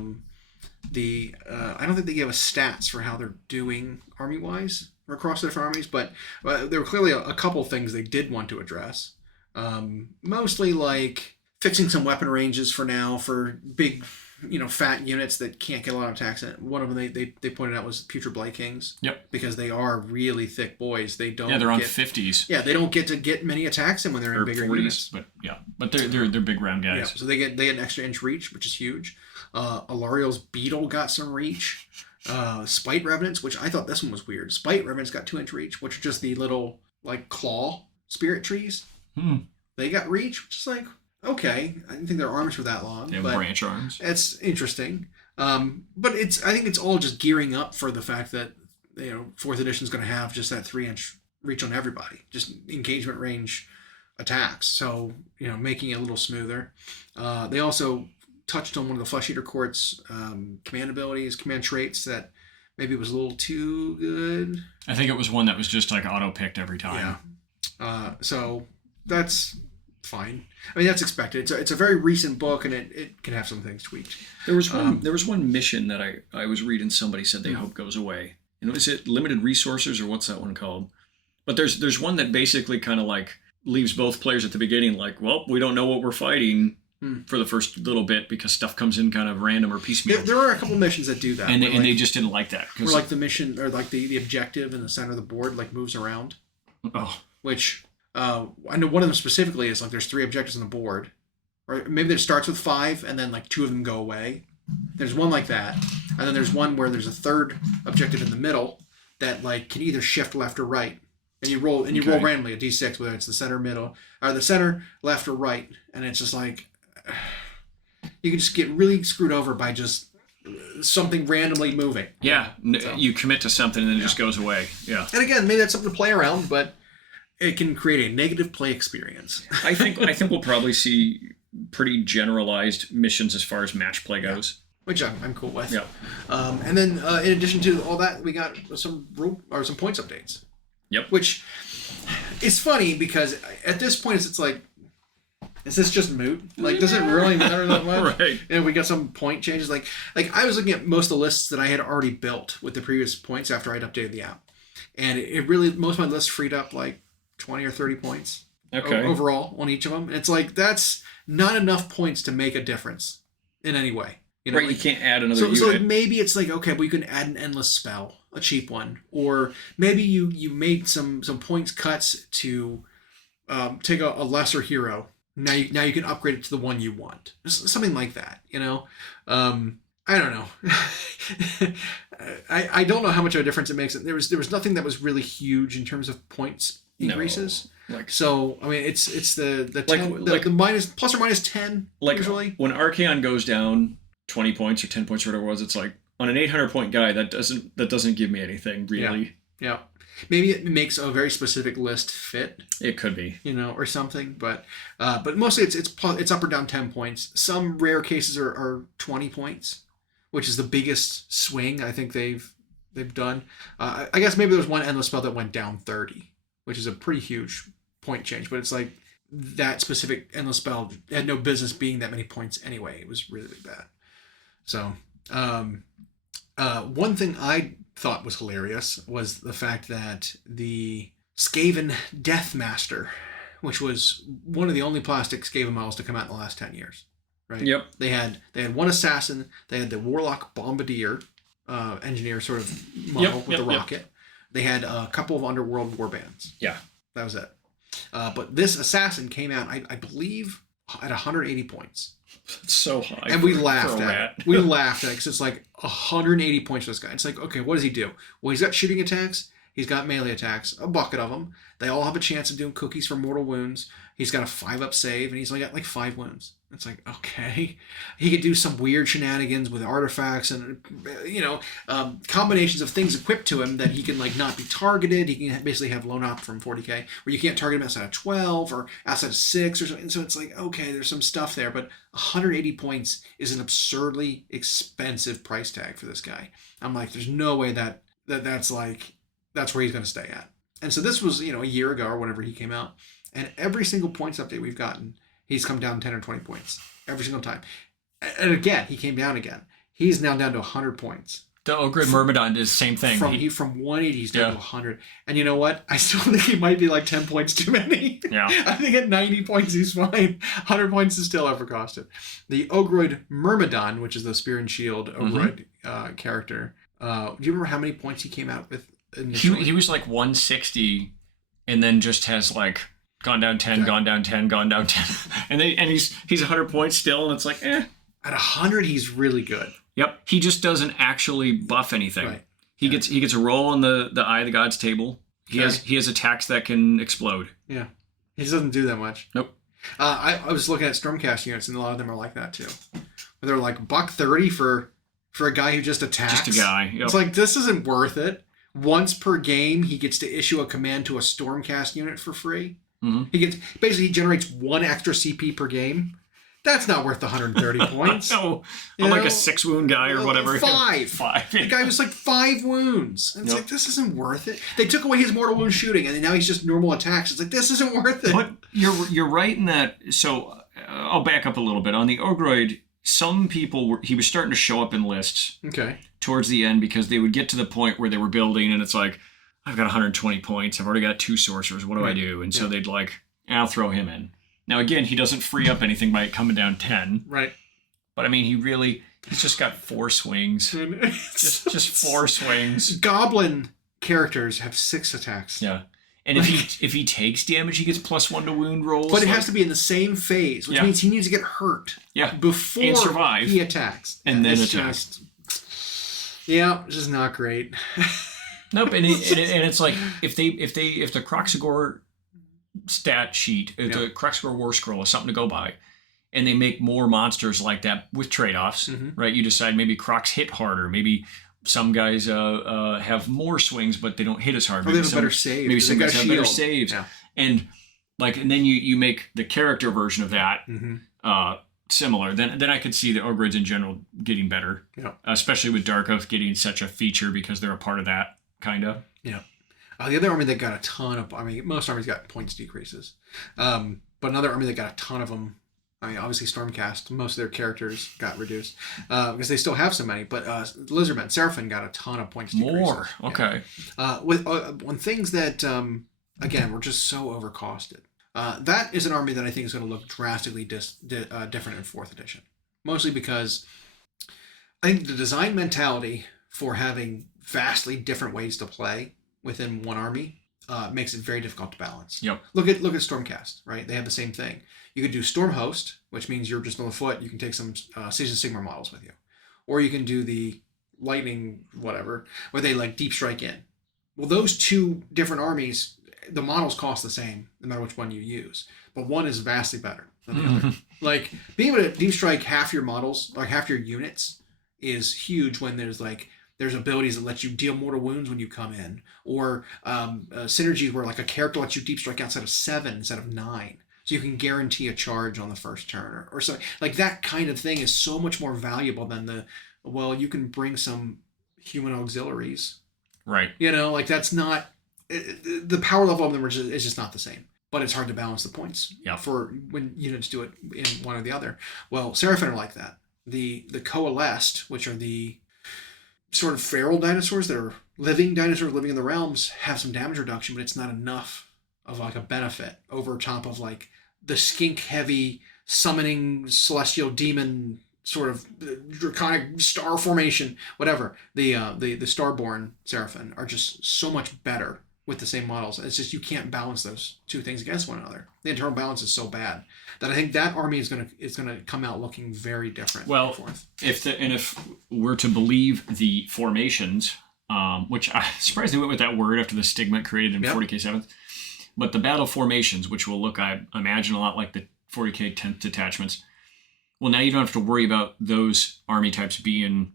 don't think they gave us stats for how they're doing army wise or across the different armies, but there were clearly a couple things they did want to address. Mostly like fixing some weapon ranges for now for big fat units that can't get a lot of attacks in it. One of them they pointed out was Putrid Blight Kings. Yep. Because they are really thick boys. They don't. Yeah, they're on 50s. Yeah, they don't get many attacks in when they're in bigger 40s, units. But they're big round guys. Yeah, so they get an extra inch reach, which is huge. Alariel's Beetle got some reach. Spite Revenants, which I thought this one was weird. Spite Revenants got 2-inch reach, which are just the little like claw spirit trees. They got reach, which is like, okay. I didn't think their arms were that long. They have branch arms. It's interesting. But I think it's all just gearing up for the fact that 4th edition is going to have just that 3-inch reach on everybody, just engagement range attacks. So making it a little smoother. They also touched on one of the Flesh Eater Court's command abilities, command traits that maybe was a little too good. I think it was one that was just like auto picked every time. Yeah. So that's fine. I mean, that's expected. It's a very recent book, and it can have some things tweaked. There was one mission that I was reading. Somebody said they hope goes away. And is it limited resources or what's that one called? But there's one that basically kind of like leaves both players at the beginning like, well, we don't know what we're fighting for the first little bit because stuff comes in kind of random or piecemeal. There are a couple missions that do that. And they just didn't like that. Where like the mission or like the objective in the center of the board like moves around. Oh. Which I know one of them specifically is like there's 3 objectives on the board. Or maybe it starts with 5 and then like 2 of them go away. There's one like that. And then there's one where there's a 3rd objective in the middle that like can either shift left or right. And you roll randomly a d6, whether it's the center, middle, or the center, left, or right. And it's just like you can just get really screwed over by just something randomly moving. Yeah, so, you commit to something and then it just goes away. Yeah. And again, maybe that's something to play around, but it can create a negative play experience. I think we'll probably see pretty generalized missions as far as match play goes. Which I'm cool with. Yeah. And then in addition to all that, we got some points updates. Yep. Which is funny because at this point it's like, is this just moot? Like, does it really matter that much? Right. And we got some point changes. Like I was looking at most of the lists that I had already built with the previous points after I'd updated the app. And it really, most of my lists freed up like 20 or 30 points overall on each of them. And it's like, that's not enough points to make a difference in any way. Right, you can't add another unit. So like maybe it's like, okay, we can add an endless spell, a cheap one. Or maybe you made some points cuts to take a lesser hero. Now you can upgrade it to the one you want. Something like that, I don't know. I don't know how much of a difference it makes. There was nothing that was really huge in terms of points increases. No. So I mean, it's the 10, the minus plus or minus 10 usually. When Archaon goes down 20 points or 10 points or whatever it was, it's like on an 800 point guy that doesn't give me anything really. Yeah. Maybe it makes a very specific list fit. It could be, or something. But mostly it's up or down 10 points. Some rare cases are 20 points, which is the biggest swing I think they've done. I guess maybe there's one endless spell that went down 30, which is a pretty huge point change. But it's like that specific endless spell had no business being that many points anyway. It was really, really bad. So one thing I thought was hilarious was the fact that the Skaven Deathmaster, which was one of the only plastic Skaven models to come out in the last 10 years, right? Yep. They had one assassin, they had the Warlock Bombardier engineer sort of model with the rocket. Yep. They had a couple of Underworld warbands. Yeah. That was it. But this assassin came out, I believe, at 180 points. It's so high. And we laughed at it. We laughed at it because it's like 180 points for this guy. It's like, okay, what does he do? Well, he's got shooting attacks. He's got melee attacks, a bucket of them. They all have a chance of doing cookies for mortal wounds. He's got a 5-up save, and he's only got like 5 wounds. It's like, okay. He could do some weird shenanigans with artifacts and, combinations of things equipped to him that he can like not be targeted. He can basically have lone op from 40k, where you can't target him outside of 12 or outside of 6 or something. So it's like, okay, there's some stuff there, but 180 points is an absurdly expensive price tag for this guy. I'm like, there's no way that's where he's going to stay at. And so this was, a year ago or whenever he came out. And every single points update we've gotten, he's come down 10 or 20 points every single time. And again, he came down again. He's now down to 100 points. The Ogre Myrmidon is the same thing. From 180 he's down to 100. And you know what? I still think he might be like 10 points too many. Yeah. I think at 90 points he's fine. 100 points is still overcosted. The Ogroid Myrmidon, which is the Spear and Shield Ogroid character. Do you remember how many points he came out with initially? He was like 160 and then just has like gone down 10, gone down 10, gone down 10. and he's 100 points still, and it's like, eh. At 100 he's really good. Yep, he just doesn't actually buff anything. Right. He gets a roll on the Eye of the Gods table. He has attacks that can explode. Yeah, he doesn't do that much. Nope. I was looking at Stormcast units, and a lot of them are like that too. They're like $130 for a guy who just attacks. Just a guy. Yep. It's like, this isn't worth it. Once per game, he gets to issue a command to a Stormcast unit for free. Mm-hmm. He generates 1 extra CP per game. That's not worth the 130 points. No, I'm like a 6 wound guy or whatever. 5. 5. The guy was like 5 wounds. And it's like, this isn't worth it. They took away his mortal wound shooting, and now he's just normal attacks. It's like, this isn't worth it. But you're right in that. So I'll back up a little bit on the Ogroid. Some people he was starting to show up in lists. Okay. Towards the end, because they would get to the point where they were building, and it's like, I've got 120 points. I've already got 2 sorcerers. What do I do? And so they'd like, I'll throw him in. Now, again, he doesn't free up anything by coming down 10. Right. But, I mean, he's just got 4 swings. just 4 swings. Goblin characters have 6 attacks. Yeah. And if he takes damage, he gets +1 to wound rolls. But it has to be in the same phase, which means he needs to get hurt before and survive. He attacks. And then attack. Yeah, it's just not great. Nope, and it's like, if the Kroxigor stat sheet, the Kroxigor War Scroll is something to go by, and they make more monsters like that with trade-offs, right? You decide maybe Crocs hit harder, maybe some guys have more swings, but they don't hit as hard. Or they have a better save. Maybe some guys have better saves. Yeah. And then you make the character version of that similar. Then I could see the Ogrids in general getting better. Yeah. Especially with Dark Oath getting such a feature because they're a part of that, kind of. Yeah. The other army that got a ton of... I mean, most armies got points decreases. But another army that got a ton of them... I mean, obviously Stormcast, most of their characters got reduced because they still have so many. But Lizardmen, Seraphim got a ton of points decreases. More, okay. Yeah. On things that, again, were just so overcosted. That is an army that I think is going to look drastically different in 4th edition. Mostly because I think the design mentality for having vastly different ways to play within one army makes it very difficult to balance. Yep. Look at Stormcast, right? They have the same thing. You could do Stormhost, which means you're just on the foot. You can take some Season Sigmar models with you. Or you can do the Lightning whatever, where they like Deep Strike in. Well, those 2 different armies, the models cost the same, no matter which one you use. But one is vastly better than the other. Like, being able to Deep Strike half your models, like half your units, is huge when there's abilities that let you deal mortal wounds when you come in, or synergies where like a character lets you Deep Strike outside of 7 instead of 9, so you can guarantee a charge on the first turn, or something like that. Kind of thing is so much more valuable than you can bring some human auxiliaries, right? Like that's not the power level of them is just not the same. But it's hard to balance the points for when units do it in one or the other. Well, Seraphim are like that. The Coalesced, which are the sort of feral dinosaurs that are living dinosaurs living in the realms, have some damage reduction, but it's not enough of like a benefit over top of like the skink heavy summoning celestial demon sort of draconic star formation, whatever. The Starborn Seraphim are just so much better with the same models. It's just you can't balance those 2 things against one another. The internal balance is so bad that I think that army is gonna come out looking very different. Well, if we're to believe the formations, which I'm surprised they went with that word after the stigma it created in 40k 7th, but the battle formations, which will look, I imagine, a lot like the 40k 10th detachments. Well, now you don't have to worry about those army types being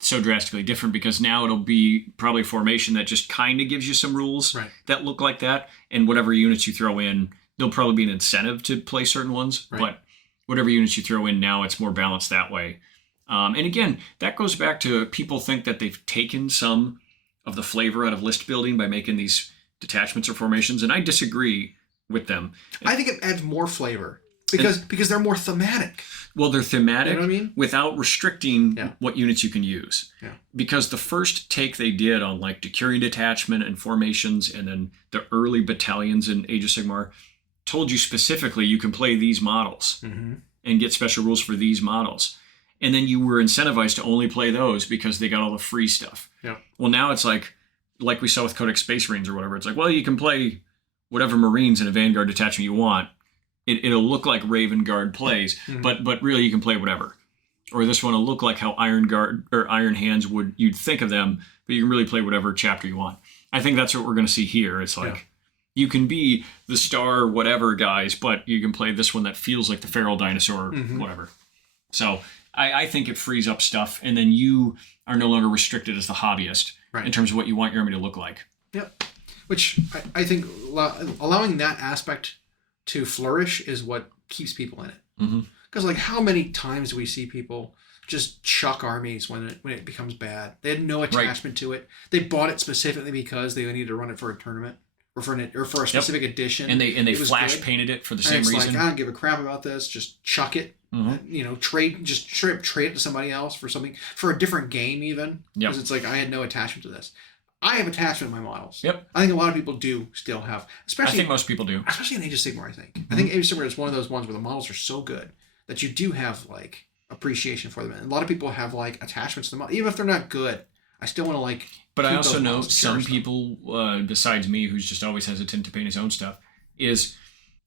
so drastically different, because now it'll be probably a formation that just kind of gives you some rules that look like that, and whatever units you throw in, there'll probably be an incentive to play certain ones, but whatever units you throw in now, it's more balanced that way. And again, that goes back to people think that they've taken some of the flavor out of list building by making these detachments or formations, and I disagree with them. I think it adds more flavor Because they're more thematic. Well, they're thematic, You know what I mean? without restricting Yeah. what units you can use. Yeah. Because the first take they did on like Decurion detachment and formations, and then the early battalions in Age of Sigmar, told you specifically you can play these models and get special rules for these models. And then you were incentivized to only play those because they got all the free stuff. Yeah. Well, now it's like we saw with Codex Space Marines or whatever. It's like, well, you can play whatever Marines in a Vanguard detachment you want. It'll look like Raven Guard plays, but really you can play whatever. Or this one will look like how Iron Guard or Iron Hands you'd think of them, but you can really play whatever chapter you want. I think that's what we're going to see here. It's like you can be the star whatever guys, but you can play this one that feels like the feral dinosaur whatever. So I think it frees up stuff, and then you are no longer restricted as the hobbyist in terms of what you want your army to look like. Yep. Which I think allowing that aspect to flourish is what keeps people in it. Because like how many times do we see people just chuck armies when it becomes bad? They had no attachment to it. They bought it specifically because they needed to run it for a tournament or for a specific edition. And they flash painted it for the same reason. Like, I don't give a crap about this. Just chuck it. Trade it to somebody else for something, for a different game even. Because it's like I had no attachment to this. I have attachment to my models. Yep. I think a lot of people do still have. I think most people do. Especially in Age of Sigmar, I think. I think Age of Sigmar is one of those ones where the models are so good that you do have, like, appreciation for them. And a lot of people have, like, attachments to them. Even if they're not good, I still want to, like... But I also know some people, besides me, who's just always hesitant to paint his own stuff, is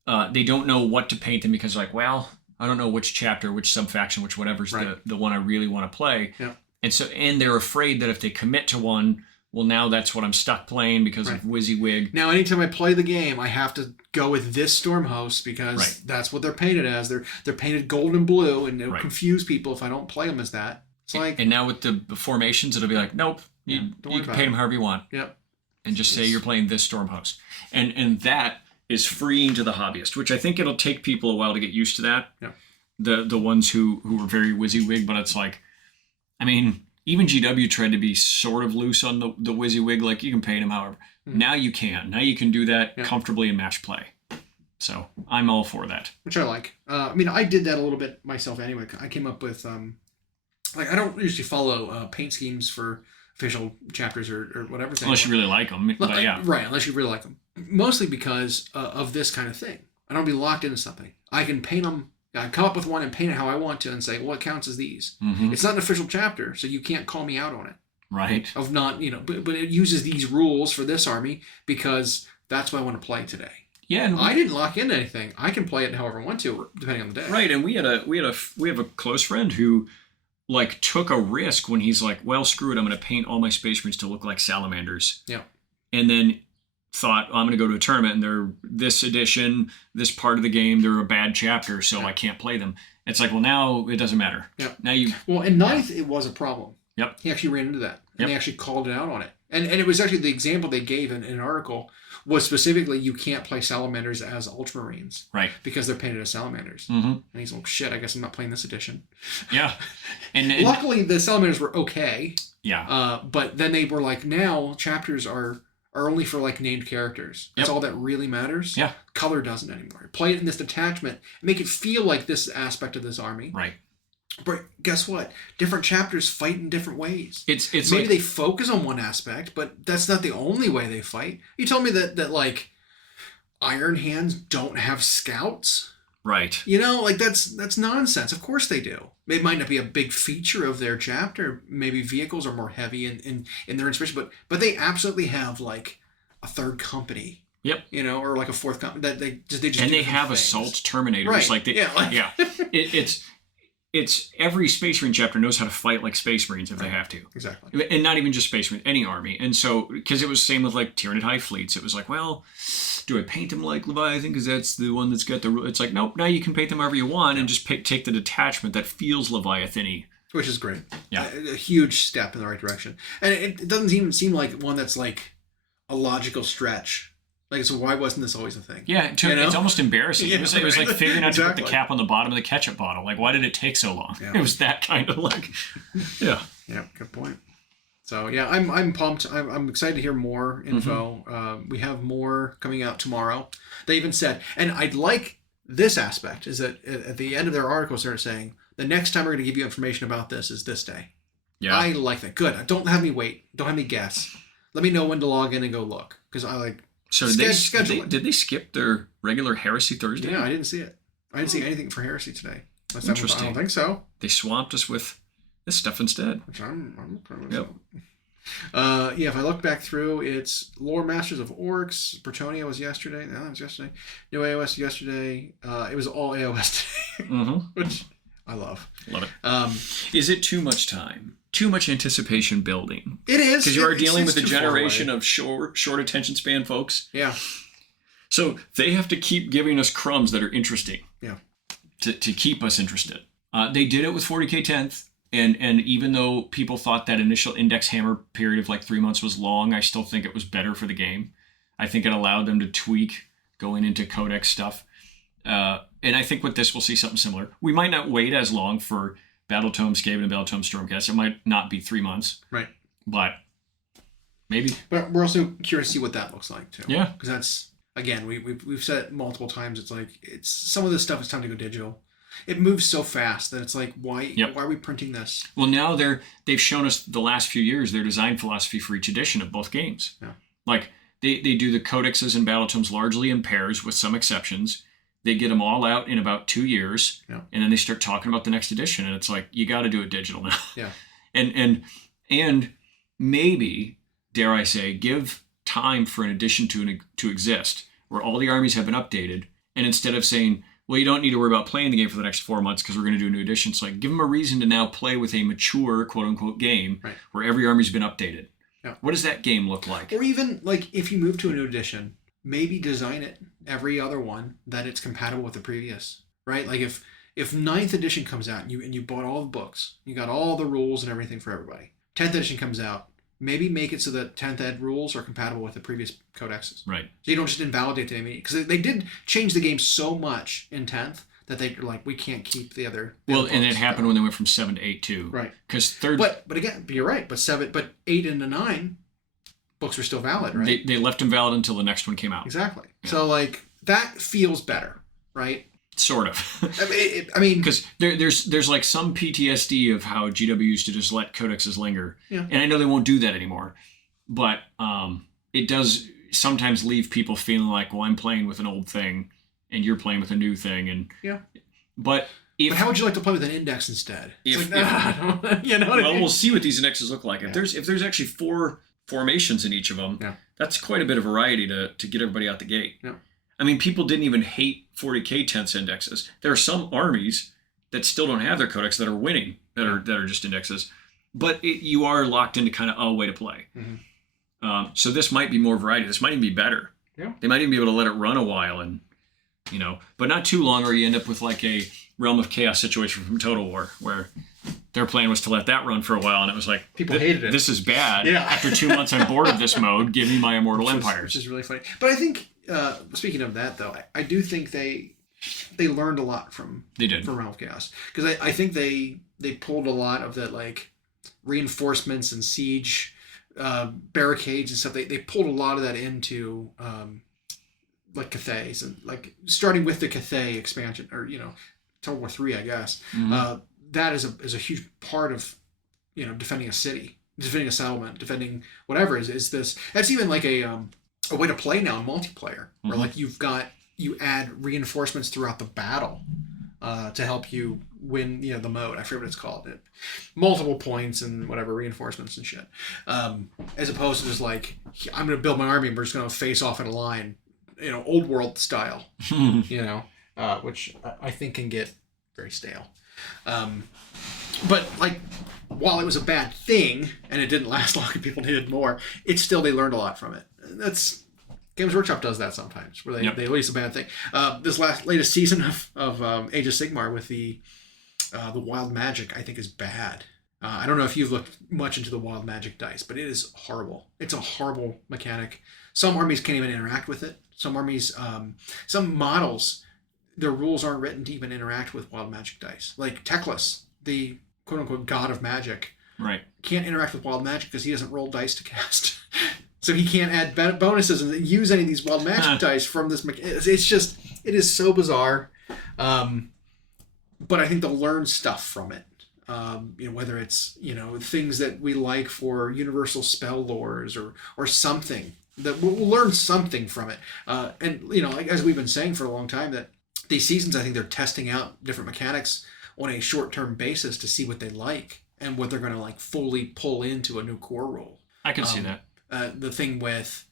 they don't know what to paint them because, like, well, I don't know which chapter, which sub-faction, which whatever's the one I really want to play. Yeah. And they're afraid that if they commit to one... Well, now that's what I'm stuck playing because of WYSIWYG. Now, anytime I play the game, I have to go with this storm host because that's what they're painted as. They're painted gold and blue, and it'll confuse people if I don't play them as that. It's like, and now with the formations, it'll be like, nope, you can paint them however you want. Yep. And just say you're playing this storm host, and that is freeing to the hobbyist, which I think it'll take people a while to get used to that. Yeah. The ones who are very WYSIWYG, but it's like, I mean. Even GW tried to be sort of loose on the WYSIWYG, like you can paint them however. Now you can. Now you can do that comfortably in match play. So I'm all for that. Which I like. I mean, I did that a little bit myself anyway. I came up with, I don't usually follow paint schemes for official chapters or whatever. Unless you really like them. But yeah. Right, unless you really like them. Mostly because of this kind of thing. I don't be locked into something. I can paint them. I come up with one and paint it how I want to and say, well, it counts as these. It's not an official chapter, so you can't call me out on it. Right. Of not, but it uses these rules for this army because that's what I want to play today. Yeah, and I didn't lock in anything. I can play it however I want to, depending on the day. Right, and we have a close friend who like took a risk when he's like, well, screw it, I'm going to paint all my Space Marines to look like salamanders. Yeah. And then thought, I'm going to go to a tournament and they're this edition, this part of the game, they're a bad chapter, so I can't play them. It's like, well, now it doesn't matter. Yeah. Now you. Well, in ninth, it was a problem. Yep. He actually ran into that, and they actually called it out on it. And it was actually the example they gave in an article was specifically you can't play salamanders as ultramarines, right? Because they're painted as salamanders. And he's like, shit, I guess I'm not playing this edition. Yeah. And luckily, the salamanders were okay. Yeah. But then they were like, now chapters are only for like named characters. That's all that really matters. Yeah. Color doesn't anymore. Play it in this detachment. Make it feel like this aspect of this army. Right. But guess what? Different chapters fight in different ways. It's maybe like, they focus on one aspect, but that's not the only way they fight. You tell me that like Iron Hands don't have scouts? Right. You know, like that's nonsense. Of course they do. It might not be a big feature of their chapter. Maybe vehicles are more heavy in their inspiration, but they absolutely have like a third company. Yep. You know, or like a fourth company that they just and they have things. Assault Terminators. Right. Like yeah. It's every Space Marine chapter knows how to fight like Space Marines if they have to. Exactly. And not even just Space Marines, any army. And so, because it was the same with like Tyranid High Fleets, it was like, well, do I paint them like Leviathan because that's the one that's got the rule? It's like, nope, now you can paint them however you want and just take the detachment that feels Leviathan-y. Which is great. Yeah. A huge step in the right direction. And it doesn't even seem like one that's like a logical stretch. Like, so why wasn't this always a thing? Yeah, it's almost embarrassing. It was like figuring out to put the cap on the bottom of the ketchup bottle. Like, why did it take so long? Yeah. It was that kind of like, yeah. Yeah, good point. So, yeah, I'm pumped. I'm excited to hear more info. We have more coming out tomorrow. They even said, and I'd like this aspect is that at the end of their articles, they're saying the next time we're going to give you information about this is this day. Yeah. I like that. Good. Don't have me wait. Don't have me guess. Let me know when to log in and go look, because I like. So did they skip their regular Heresy Thursday? Yeah, I didn't see it. I didn't see anything for Heresy today. Interesting. I don't think so. They swamped us with this stuff instead. Which I'm Yep. Yeah, if I look back through, it's Lore Masters of Orcs. Bretonia was yesterday. No, that was yesterday. New AOS yesterday. It was all AOS today, which I love. Love it. Is it too much time? Too much anticipation building? It is. Because you are dealing with a generation of short attention span folks. Yeah. So they have to keep giving us crumbs that are interesting. Yeah. To keep us interested. They did it with 40K 10th. And even though people thought that initial index hammer period of like 3 months was long, I still think it was better for the game. I think it allowed them to tweak going into codex stuff. And I think with this, we'll see something similar. We might not wait as long for Battletome Skaven and Battletome Stormcast. It might not be 3 months. Right. But maybe. But we're also curious to see what that looks like too. Yeah. Because that's, again, we've said it multiple times. It's like, it's some of this stuff is time to go digital. It moves so fast that it's like, why are we printing this? Well, now they've shown us the last few years their design philosophy for each edition of both games. Yeah. Like they do the codexes and battletomes largely in pairs with some exceptions. They get them all out in about 2 years, and then they start talking about the next edition, and it's like, you got to do it digital now. Yeah. And maybe, dare I say, give time for an edition to exist where all the armies have been updated, and instead of saying, well, you don't need to worry about playing the game for the next 4 months because we're going to do a new edition. It's like, give them a reason to now play with a mature, quote-unquote, game where every army's been updated. Yeah. What does that game look like? Or even, like, if you move to a new edition, maybe design it, every other one, that it's compatible with the previous, right? Like, if 9th edition comes out and you bought all the books, you got all the rules and everything for everybody. 10th edition comes out, maybe make it so that 10th ed rules are compatible with the previous codexes. Right. So you don't just invalidate the enemy. Because they did change the game so much in 10th that they're like, we can't keep the other. And it happened when they went from 7 to 8 too. Right. Because third. But again, you're right. But 8 and 9 books were still valid, right? They left them valid until the next one came out. Exactly. Yeah. So like that feels better, right? Sort of. I mean, because there's like some PTSD of how GW used to just let codexes linger, and I know they won't do that anymore, but it does sometimes leave people feeling like, well, I'm playing with an old thing, and you're playing with a new thing, and But how would you like to play with an index instead? You know what I mean? We'll see what these indexes look like. If there's actually 4 formations in each of them, that's quite a bit of variety to get everybody out the gate. Yeah. I mean, people didn't even hate 40K 10th indexes. There are some armies that still don't have their codex that are winning, that are just indexes. But you are locked into kind of a way to play. Mm-hmm. So this might be more variety. This might even be better. Yeah. They might even be able to let it run a while, and but not too long, or you end up with like a Realm of Chaos situation from Total War, where their plan was to let that run for a while, and it was like, people hated it. This is bad. Yeah. After 2 months I'm bored of this mode. Give me my Immortal Empires. Which is really funny. But I think, speaking of that though, I do think they learned a lot from Realm of Chaos, because I think they pulled a lot of that, like reinforcements and siege barricades and stuff. They pulled a lot of that into like Cathay's, and like starting with the Cathay expansion, or Total War 3, I guess. Mm-hmm. That is a huge part of defending a city, defending a settlement, defending whatever is this. That's even like a way to play now in multiplayer, where mm-hmm. like you add reinforcements throughout the battle to help you win the mode. I forget what it's called. Multiple points and whatever, reinforcements and shit. As opposed to just like, I'm going to build my army and we're just going to face off in a line, old world style, which I think can get very stale. But like, while it was a bad thing and it didn't last long and people needed more, they learned a lot from it. That's Games Workshop does that sometimes, where they release a bad thing. This latest season of Age of Sigmar with the Wild Magic, I think, is bad. I don't know if you've looked much into the Wild Magic dice, but it is horrible. It's a horrible mechanic. Some armies can't even interact with it. Some armies, some models, their rules aren't written to even interact with Wild Magic dice. Like Teclis, the quote-unquote god of magic, can't interact with Wild Magic because he doesn't roll dice to cast. So he can't add bonuses and use any of these Wild Magic dice from this. It's just, it is so bizarre. But I think they'll learn stuff from it. Whether it's things that we like for universal spell lores or something that we'll learn something from it. Like as we've been saying for a long time, that these seasons I think they're testing out different mechanics on a short-term basis to see what they like and what they're going to like fully pull into a new core role. I can see that. The thing with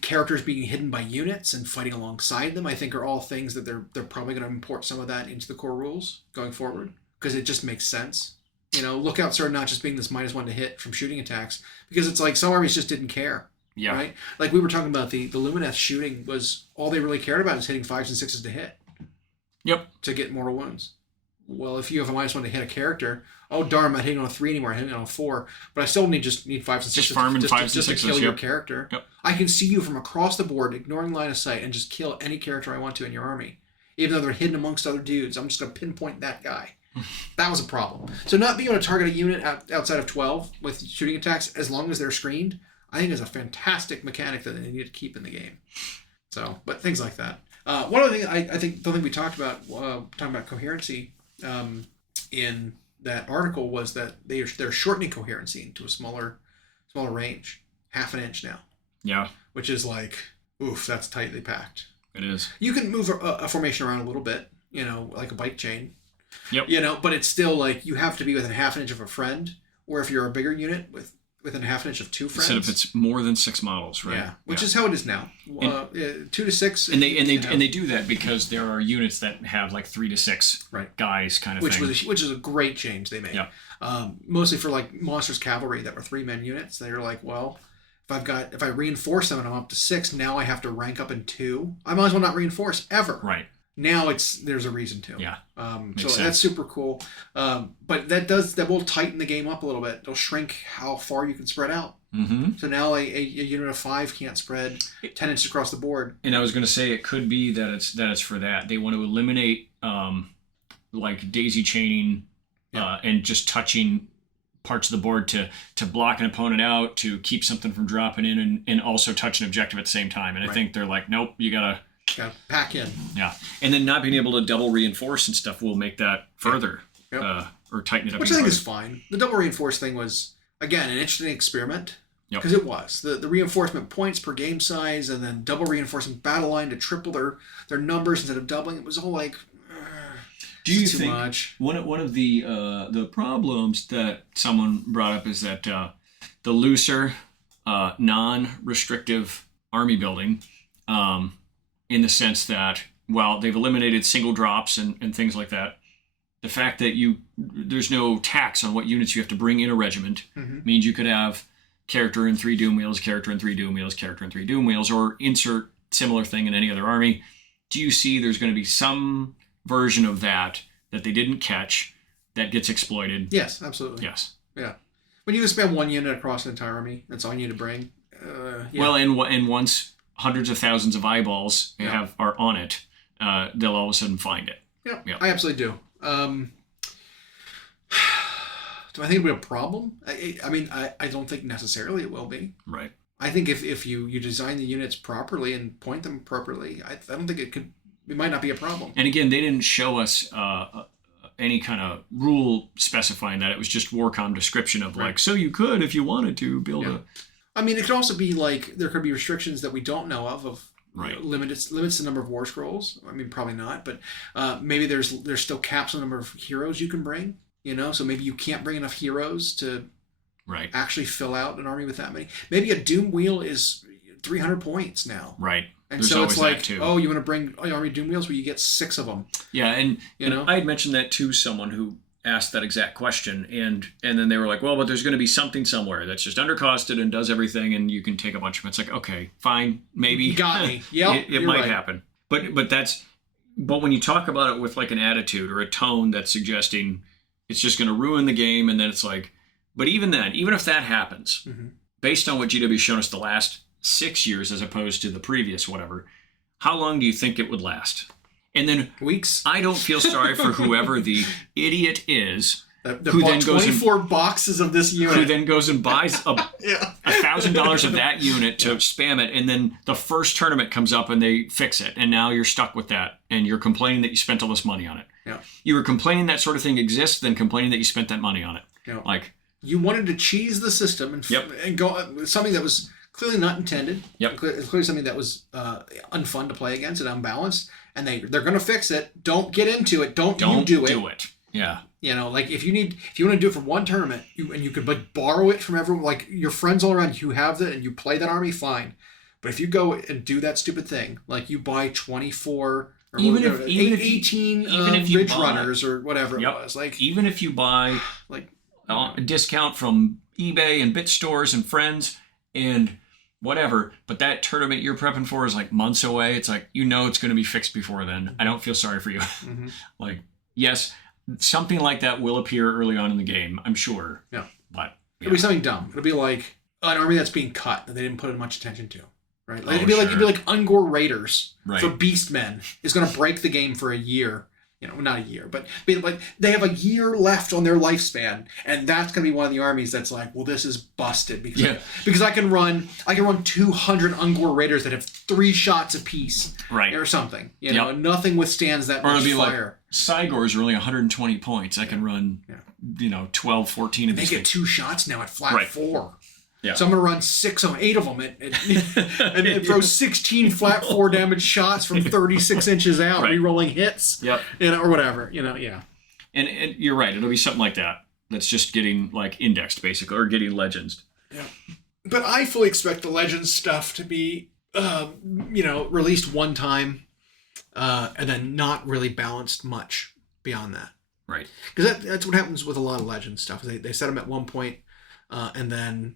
characters being hidden by units and fighting alongside them, I think are all things that they're probably going to import some of that into the core rules going forward because it just makes sense. Lookouts are not just being this -1 to hit from shooting attacks because it's like some armies just didn't care. Yeah. Right? Like we were talking about the Lumineth shooting was all they really cared about is hitting 5s and 6s to hit. Yep. To get mortal wounds. Well, if you have a -1 to hit a character, oh darn, I'm not hitting on a 3 anymore, I'm hitting on a 4, but I still need 5s and 6s just farming 5s and 6s to kill your character. Yep. I can see you from across the board, ignoring line of sight, and just kill any character I want to in your army. Even though they're hidden amongst other dudes, I'm just going to pinpoint that guy. That was a problem. So not being able to target a unit outside of 12 with shooting attacks, as long as they're screened, I think is a fantastic mechanic that they need to keep in the game. So, but things like that. One other thing I think we talked about, talking about coherency in that article was that they're shortening coherency to a smaller range, 1/2 inch now. Yeah. Which is like, oof, that's tightly packed. It is. You can move a formation around a little bit, like a bike chain. Yep. But it's still like you have to be within 1/2 inch of a friend, or if you're a bigger unit within 1/2 inch of 2 friends. Instead if it's more than 6 models, right? Yeah, which is how it is now. 2 to 6. And they do that because there are units that have like 3 to 6 guys kind of thing. Which is a great change they made. Yeah. Mostly for like Monsters Cavalry that were 3-man units. They're like, well, if I reinforce them and I'm up to 6, now I have to rank up in 2. I might as well not reinforce ever. Right. Now there's a reason to. Yeah. So that's super cool. But that will tighten the game up a little bit. It'll shrink how far you can spread out. Mm-hmm. So now a unit of 5 can't spread 10 inches across the board. And I was going to say it could be that it's for that. They want to eliminate like daisy chaining and just touching parts of the board to block an opponent out, to keep something from dropping in, and also touch an objective at the same time. And I think they're like, nope, you gotta pack in. Yeah. And then not being able to double reinforce and stuff will make that further or tighten it up. Which I think is fine. The double reinforce thing was, again, an interesting experiment. Because it was. The reinforcement points per game size and then double reinforcing battle line to triple their numbers instead of doubling. It was all like, do you too think much. One of the problems that someone brought up is that the looser, non-restrictive army building, in the sense that while they've eliminated single drops and things like that, the fact that there's no tax on what units you have to bring in a regiment means you could have character in 3 doom wheels, character in 3 doom wheels, character in 3 doom wheels, or insert similar thing in any other army. Do you see there's going to be some version of that they didn't catch that gets exploited? Yes, absolutely. Yes. Yeah. When you can spam 1 unit across an entire army, that's all you need to bring. Well, and once hundreds of thousands of eyeballs are on it, they'll all of a sudden find it. Yeah. I absolutely do. Do I think it'll be a problem? I mean, I don't think necessarily it will be. Right. I think if you design the units properly and point them appropriately, I don't think it might not be a problem. And again, they didn't show us any kind of rule specifying that. It was just Warcom description of like, so you could, if you wanted to, build a... I mean, it could also be like, there could be restrictions that we don't know of limits the number of war scrolls. I mean, probably not, but maybe there's still caps on the number of heroes you can bring, so maybe you can't bring enough heroes to actually fill out an army with that many. Maybe a Doom Wheel is 300 points now. Right. And There's so it's like, too. Oh, you want to bring Army Doom Wheels where you get 6 of them. Yeah, and I had mentioned that to someone who asked that exact question, and then they were like, well, but there's going to be something somewhere that's just undercosted and does everything, and you can take a bunch of them. It's like, okay, fine, maybe. You got me. Yeah, it might happen. But when you talk about it with like an attitude or a tone that's suggesting it's just going to ruin the game, and then it's like, but even then, even if that happens, based on what GW's shown us the last 6 years as opposed to the previous whatever, how long do you think it would last? And then weeks. I don't feel sorry for whoever the idiot is that Who bought then goes 24 boxes of this unit. Who then goes and buys Yeah. $1,000 of that unit to spam it, and then the first tournament comes up and they fix it, and now you're stuck with that, and you're complaining that you spent all this money on it. Yeah. You were complaining that sort of thing exists, then complaining that you spent that money on it. Yeah. Like, you wanted to cheese the system and go something that was clearly not intended. Yep. Clearly something that was unfun to play against and unbalanced, and they're going to fix it. Don't get into it. Don't you do it. Yeah. You know, like if you want to do it for one tournament, you could like borrow it from everyone, like your friends all around you have it and you play that army, fine. But if you go and do that stupid thing, like you buy 24 or 18 Ridge Runners or whatever it was, like even if you buy like a discount from eBay and bit stores and friends and whatever, but that tournament you're prepping for is like months away. It's like, it's going to be fixed before then. I don't feel sorry for you. Mm-hmm. Like, yes, something like that will appear early on in the game, I'm sure. Yeah. But it'll be something dumb. It'll be like an army that's being cut that they didn't put much attention to. Right? Like, it'd be like Ungor Raiders for Beastmen is going to break the game for a year. Not a year, but like they have a year left on their lifespan, and that's going to be one of the armies that's like, well, this is busted because I can run 200 Ungor Raiders that have 3 shots apiece, or something. Nothing withstands that much fire. Like, Cygors are only 120 points. I can run, 12, 14 of these. They get 2 shots now at flat 4. Yeah. So I'm going to run 8 of them and throw 16 flat 4 damage shots from 36 inches out, re-rolling hits, or whatever, yeah. And you're right. It'll be something like that. That's just getting like indexed basically, or getting legends. Yeah. But I fully expect the legends stuff to be, released one time, and then not really balanced much beyond that. Right. Because that's what happens with a lot of legends stuff. They set them at one point, and then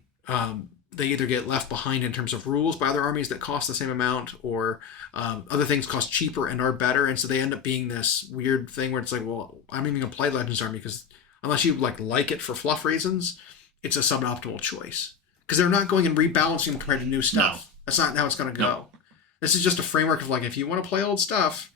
they either get left behind in terms of rules by other armies that cost the same amount, or other things cost cheaper and are better, and so they end up being this weird thing where it's like, well, I'm even going to play Legends Army because unless you like it for fluff reasons, it's a suboptimal choice. Because they're not going and rebalancing them compared to new stuff. No. That's not how it's going to go. No. This is just a framework of like, if you want to play old stuff,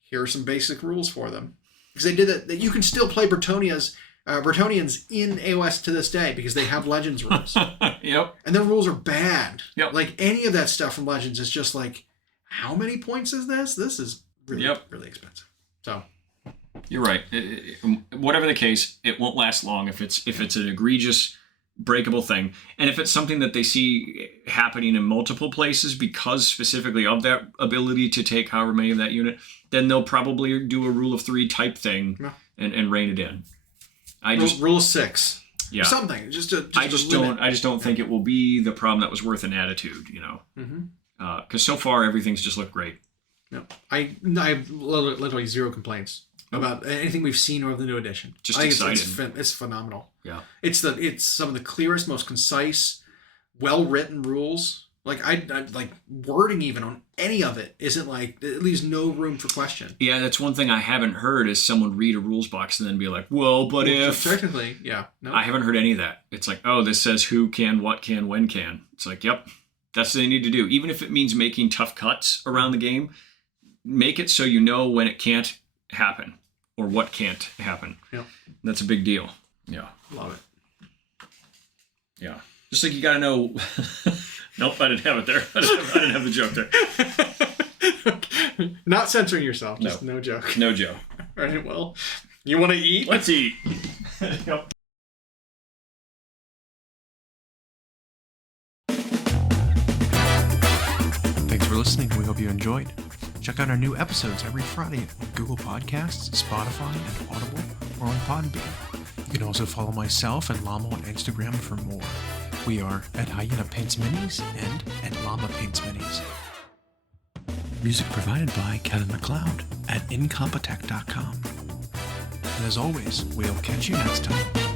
here are some basic rules for them. Because they did that you can still play Bretonnians in AOS to this day because they have Legends rules. Yep. And their rules are bad. Yep. Like any of that stuff from Legends is just like, how many points is this? This is really, really expensive. So you're right. Whatever the case, it won't last long if it's an egregious breakable thing. And if it's something that they see happening in multiple places because specifically of that ability to take however many of that unit, then they'll probably do a rule of 3 type thing and rein it in. Rule 6. Yeah. Something. I just don't think it will be the problem that was worth an attitude, Mm-hmm. Because so far everything's just looked great. No, I have literally 0 complaints about anything we've seen over the new edition. Just excited. It's phenomenal. Yeah. It's some of the clearest, most concise, well-written rules. Like I like wording even on any of it isn't like, it leaves no room for question. Yeah, that's one thing I haven't heard is someone read a rules box and then be like, well, but if technically, no. I haven't heard any of that. It's like, oh, this says who can, what can, when can. It's like, yep, that's what they need to do. Even if it means making tough cuts around the game, make it so you know when it can't happen or what can't happen. Yeah. That's a big deal. Yeah. Love it. Yeah. Just like you got to know. Nope, I didn't have it there. I didn't have the joke there. Not censoring yourself. Just no joke. No joke. All right, well, you want to eat? Let's eat. Yep. Thanks for listening. We hope you enjoyed. Check out our new episodes every Friday on Google Podcasts, Spotify, and Audible, or on Podbean. You can also follow myself and Llama on Instagram for more. We are at Hyena Paints Minis and at Llama Paints Minis. Music provided by Kevin MacLeod at incompetech.com. And as always, we'll catch you next time.